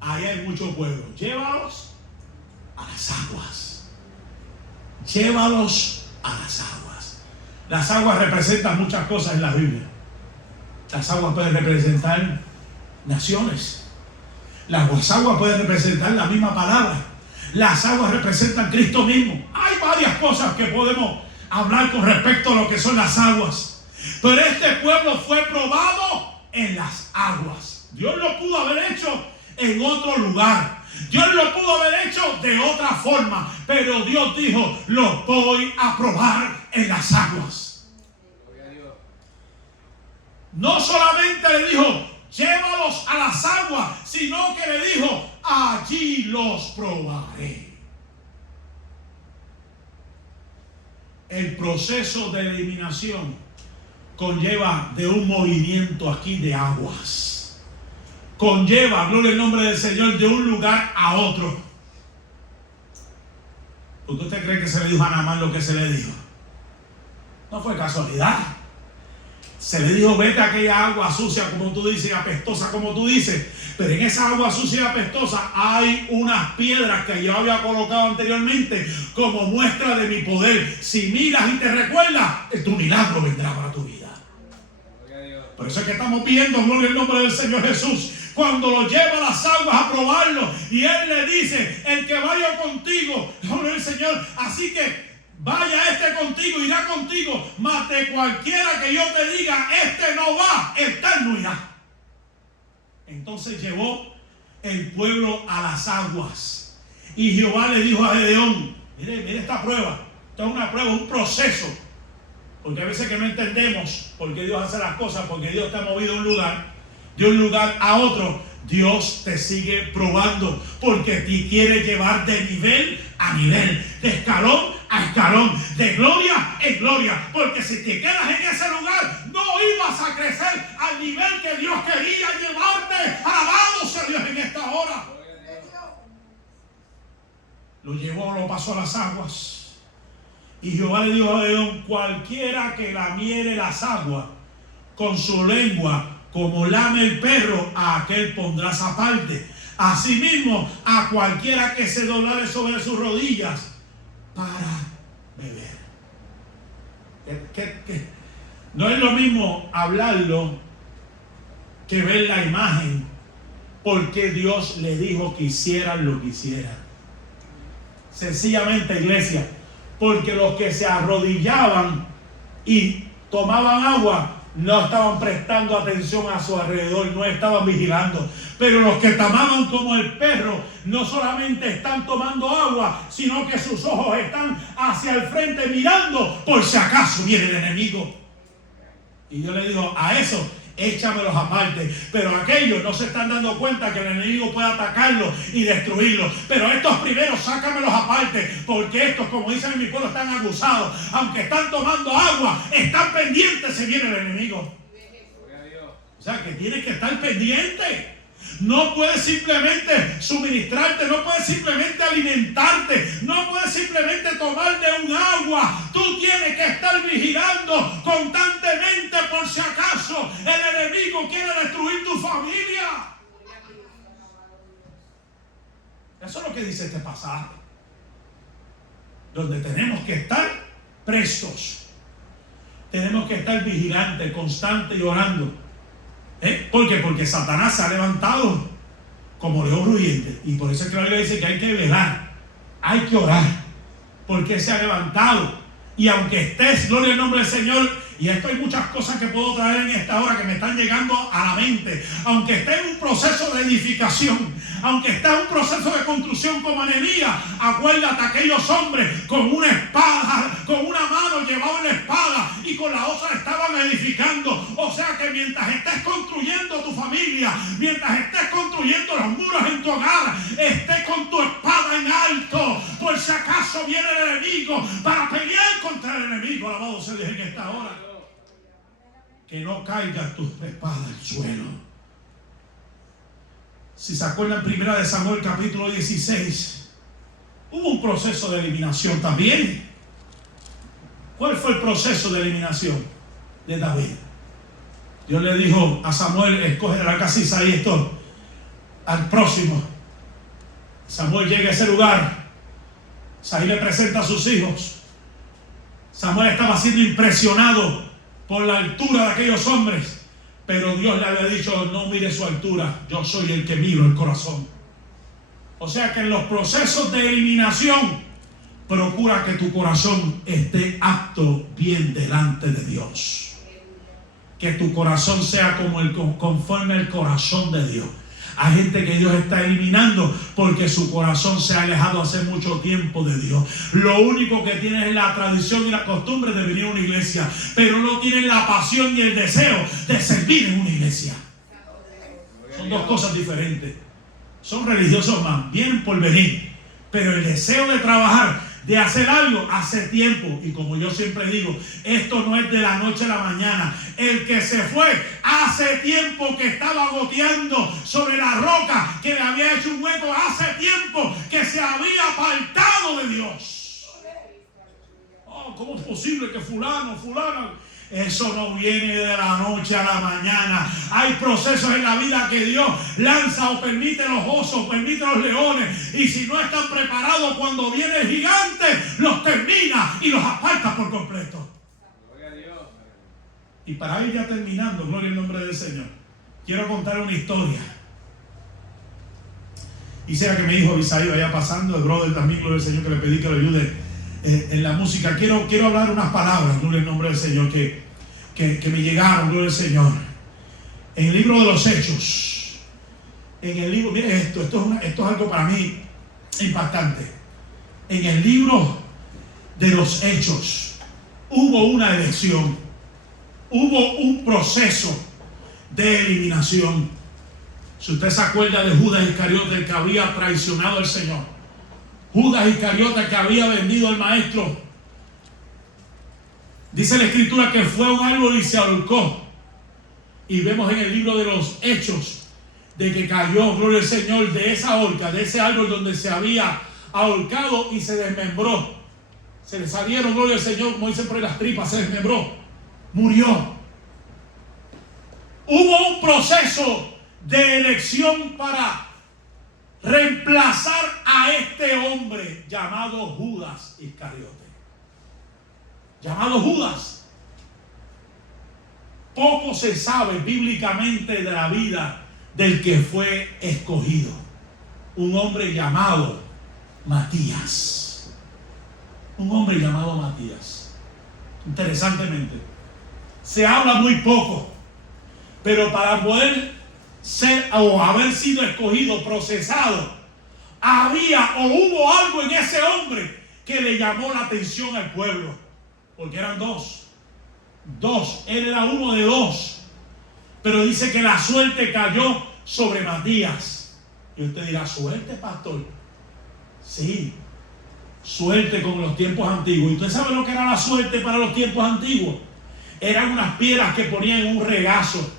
ahí hay mucho pueblo, llévalos a las aguas. Llévalos a las aguas. Las aguas representan muchas cosas en la Biblia. Las aguas pueden representar naciones. Las aguas pueden representar la misma palabra. Las aguas representan Cristo mismo. Hay varias cosas que podemos hablar con respecto a lo que son las aguas. Pero este pueblo fue probado en las aguas. Dios lo pudo haber hecho en otro lugar. Dios lo pudo haber hecho de otra forma. Pero Dios dijo, lo voy a probar en las aguas. No solamente le dijo, llévalos a las aguas, sino que le dijo, allí los probaré. El proceso de eliminación conlleva de un movimiento aquí de aguas. Conlleva, gloria al nombre del Señor, de un lugar a otro. ¿Por qué usted cree que se le dijo a Naamán lo que se le dijo? No fue casualidad. Se le dijo, vete a aquella agua sucia, como tú dices, apestosa, como tú dices. Pero en esa agua sucia y apestosa hay unas piedras que yo había colocado anteriormente como muestra de mi poder. Si miras y te recuerdas, tu milagro vendrá para tu vida. Por eso es que estamos viendo, gloria al nombre del Señor Jesús, cuando lo lleva a las aguas a probarlo, y Él le dice, el que vaya contigo, gloria al Señor, así que vaya este contigo, irá contigo, mas de cualquiera que yo te diga, este no va, este no irá. Entonces llevó el pueblo a las aguas, y Jehová le dijo a Gedeón, mire esta prueba, esta es una prueba, un proceso. Porque a veces que no entendemos por qué Dios hace las cosas, porque Dios te ha movido de un lugar a otro. Dios te sigue probando porque te quiere llevar de nivel a nivel, de escalón a escalón, de gloria en gloria. Porque si te quedas en ese lugar, no ibas a crecer al nivel que Dios lo llevó, lo pasó a las aguas. Y Jehová le dijo a Gedeón: cualquiera que lamiere las aguas con su lengua, como lame el perro, a aquel pondrás aparte. Asimismo, a cualquiera que se doblare sobre sus rodillas para beber. No es lo mismo hablarlo que ver la imagen, porque Dios le dijo que hicieran lo que hicieran. Sencillamente, iglesia, porque los que se arrodillaban y tomaban agua no estaban prestando atención a su alrededor, no estaban vigilando. Pero los que tamaban como el perro no solamente están tomando agua, sino que sus ojos están hacia el frente mirando por si acaso viene el enemigo. Y yo le digo: a eso échamelos aparte. Pero aquellos no se están dando cuenta que el enemigo puede atacarlos y destruirlos. Pero estos primeros, sácamelos aparte, porque estos, como dicen en mi pueblo, están abusados. Aunque están tomando agua, están pendientes si viene el enemigo. O sea que tienes que estar pendiente. No puedes simplemente suministrarte, no puedes simplemente alimentarte, no puedes simplemente tomar de un agua. Tú tienes que estar vigilando constantemente por si acaso el enemigo quiere destruir tu familia. Eso es lo que dice este pasaje, donde tenemos que estar prestos, tenemos que estar vigilantes, constantes y orando. ¿Por qué? Porque Satanás se ha levantado como león rugiente. Y por eso es que la Biblia dice que hay que velar, hay que orar, porque se ha levantado. Y aunque estés, gloria al nombre del Señor, y esto hay muchas cosas que puedo traer en esta hora que me están llegando a la mente. Aunque estés en un proceso de edificación, aunque estés en un proceso de construcción como Nehemías, acuérdate, aquellos hombres con una espada, con una mano llevaban la espada y con la otra estaban edificando. O sea que mientras estés construyendo tu familia, mientras estés construyendo los muros en tu hogar, estés con tu espada en alto, por si acaso viene el enemigo, para pelear contra el enemigo. Alabado sea Dios en esta hora. Que no caiga tu espada al suelo. Si se acuerdan, primera de Samuel capítulo 16, hubo un proceso de eliminación también. ¿Cuál fue el proceso de eliminación de David? Dios le dijo a Samuel: escoge de la casa de Isaí esto al próximo. Samuel llega a ese lugar, Isaí le presenta a sus hijos. Samuel estaba siendo impresionado por la altura de aquellos hombres, pero Dios le había dicho: no mire su altura, yo soy el que miro el corazón. O sea que en los procesos de eliminación, procura que tu corazón esté apto bien delante de Dios, que tu corazón sea conforme al corazón de Dios. Hay gente que Dios está eliminando porque su corazón se ha alejado hace mucho tiempo de Dios. Lo único que tienen es la tradición y la costumbre de venir a una iglesia, pero no tienen la pasión y el deseo de servir en una iglesia. Son dos cosas diferentes. Son religiosos más, vienen por venir, pero el deseo de trabajar, de hacer algo, hace tiempo. Y como yo siempre digo, esto no es de la noche a la mañana. El que se fue hace tiempo que estaba goteando sobre la roca, que le había hecho un hueco, hace tiempo que se había apartado de Dios. Oh, ¿cómo es posible que fulana? Eso no viene de la noche a la mañana. Hay procesos en la vida que Dios lanza o permite los osos, permite los leones. Y si no están preparados, cuando viene el gigante, los termina y los aparta por completo. Gloria a Dios. Y para ir ya terminando, gloria al nombre del Señor, quiero contar una historia. Y sea que mi hijo Abisaí vaya pasando, el brother también, gloria al Señor, que le pedí que lo ayude en la música. Quiero hablar unas palabras, gloria al nombre del Señor, que me llegaron, gloria al Señor. En el libro de los Hechos, en el libro, mire esto es algo para mí impactante. En el libro de los Hechos hubo una elección, hubo un proceso de eliminación. Si usted se acuerda de Judas Iscariote, el que había traicionado al Señor, Judas Iscariote, que había vendido al maestro, dice la escritura que fue a un árbol y se ahorcó. Y vemos en el libro de los Hechos de que cayó, gloria al Señor, de esa horca, de ese árbol donde se había ahorcado y se desmembró. Se le salieron, gloria al Señor, como dicen por ahí, las tripas, se desmembró. Murió. Hubo un proceso de elección para reemplazar a este hombre llamado Judas Iscariote. Llamado Judas. Poco se sabe bíblicamente de la vida del que fue escogido. Un hombre llamado Matías. Un hombre llamado Matías. Interesantemente, se habla muy poco, pero para poder ser o haber sido escogido, procesado, había o hubo algo en ese hombre que le llamó la atención al pueblo, porque eran dos, él era uno de dos, pero dice que la suerte cayó sobre Matías. Y usted dirá, ¿suerte, pastor? Sí, suerte como los tiempos antiguos. ¿Y usted sabe lo que era la suerte para los tiempos antiguos? Eran unas piedras que ponían en un regazo.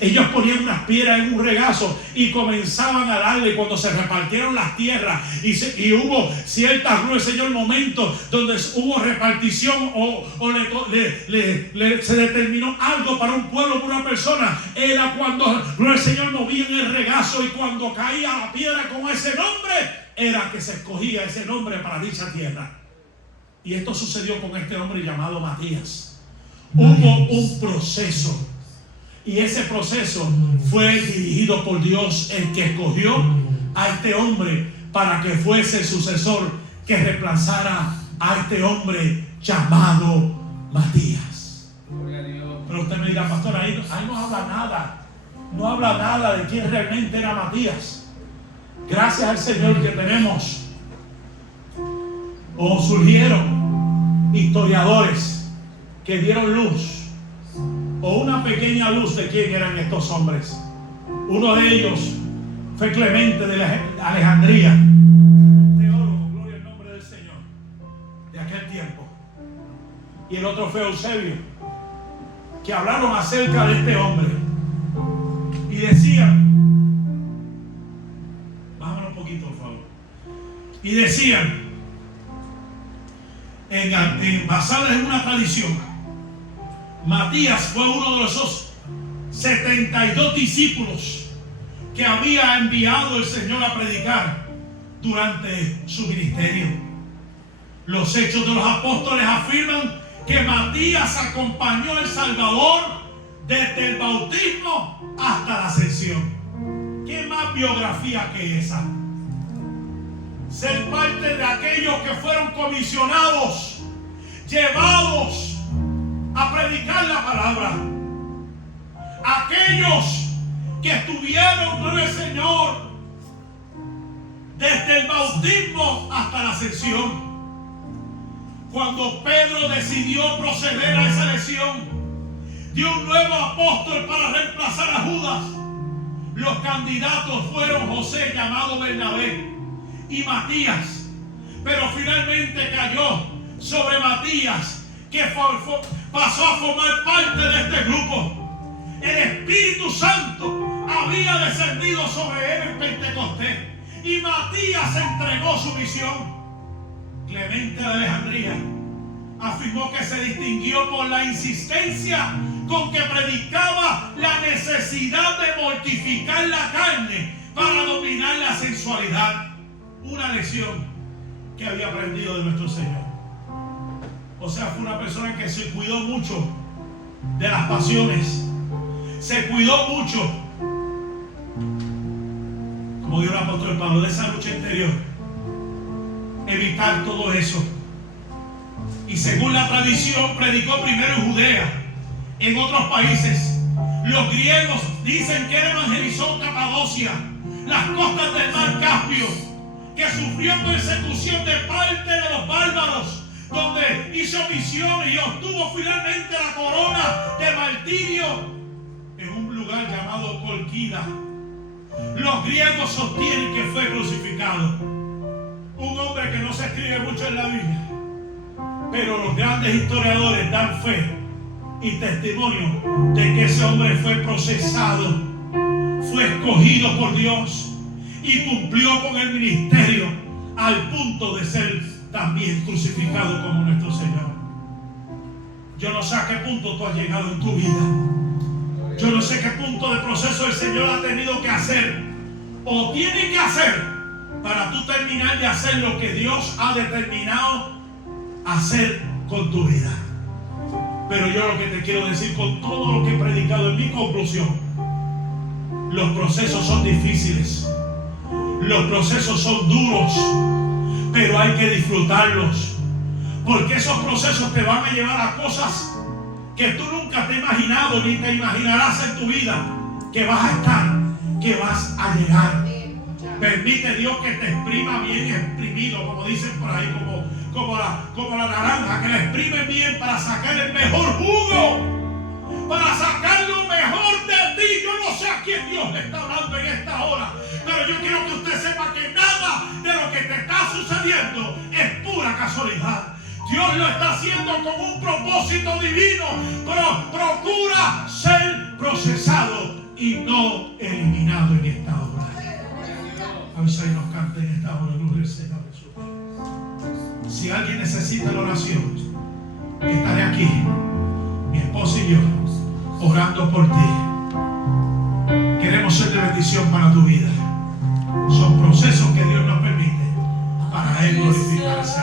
Ellos ponían unas piedras en un regazo y comenzaban a darle cuando se repartieron las tierras y hubo ciertas, gloria al Señor, momentos donde hubo repartición o se determinó algo para un pueblo, para una persona. Era cuando, gloria al Señor, movían el regazo y cuando caía la piedra con ese nombre, era que se escogía ese nombre para dicha tierra. Y esto sucedió con este hombre llamado Matías. Hubo un proceso. Y ese proceso fue dirigido por Dios, el que escogió a este hombre para que fuese el sucesor que reemplazara a este hombre llamado Matías. Gloria a Dios. Pero usted me dirá, pastor, ahí no habla nada. No habla nada de quién realmente era Matías. Gracias al Señor que tenemos o surgieron historiadores que dieron luz o una pequeña luz de quién eran estos hombres. Uno de ellos fue Clemente de Alejandría, un teólogo, gloria al nombre del Señor, de aquel tiempo. Y el otro fue Eusebio, que hablaron acerca de este hombre y decían, bájame un poquito por favor, y decían, basada en una tradición, Matías fue uno de esos 72 discípulos que había enviado el Señor a predicar durante su ministerio. Los Hechos de los Apóstoles afirman que Matías acompañó al Salvador desde el bautismo hasta la ascensión. ¿Qué más biografía que esa? Ser parte de aquellos que fueron comisionados, llevados a predicar la palabra. Aquellos que estuvieron, gloria al Señor, desde el bautismo hasta la ascensión. Cuando Pedro decidió proceder a esa elección, dio un nuevo apóstol para reemplazar a Judas. Los candidatos fueron José, llamado Bernabé, y Matías. Pero finalmente cayó sobre Matías, que pasó a formar parte de este grupo. El Espíritu Santo había descendido sobre él en Pentecostés y Matías entregó su misión. Clemente de Alejandría afirmó que se distinguió por la insistencia con que predicaba la necesidad de mortificar la carne para dominar la sensualidad. Una lección que había aprendido de nuestro Señor. O sea, fue una persona que se cuidó mucho de las pasiones. Se cuidó mucho, como dijo el apóstol Pablo, de esa lucha interior. Evitar todo eso. Y según la tradición, predicó primero en Judea, en otros países. Los griegos dicen que él evangelizó Capadocia, las costas del mar Caspio, que sufrió persecución de parte de los bárbaros, donde hizo misiones y obtuvo finalmente la corona de martirio en un lugar llamado Colquida. Los griegos sostienen que fue crucificado. Un hombre que no se escribe mucho en la Biblia, pero los grandes historiadores dan fe y testimonio de que ese hombre fue procesado, fue escogido por Dios y cumplió con el ministerio al punto de ser también crucificado como nuestro Señor. Yo no sé a qué punto tú has llegado en tu vida. Yo no sé qué punto de proceso el Señor ha tenido que hacer o tiene que hacer para tú terminar de hacer lo que Dios ha determinado hacer con tu vida. Pero yo lo que te quiero decir con todo lo que he predicado en mi conclusión: los procesos son difíciles, los procesos son duros, pero hay que disfrutarlos, porque esos procesos te van a llevar a cosas que tú nunca te has imaginado ni te imaginarás en tu vida que vas a estar, que vas a llegar. Permite Dios que te exprima bien exprimido, como dicen por ahí, como la naranja, que la exprime bien para sacar el mejor jugo, para sacar lo mejor de ti. Yo no sé a quién Dios le está hablando en esta hora, pero yo quiero que usted sepa que nada de lo que te está sucediendo es pura casualidad. Dios lo está haciendo con un propósito divino, pero procura ser procesado y no eliminado en esta hora. A ver si nos canta en esta hora, gloria al Señor Jesús. Si alguien necesita la oración, estaré aquí, mi esposa y yo, orando por ti. Queremos ser de bendición para tu vida. Son procesos que Dios nos permite para Él glorificarse.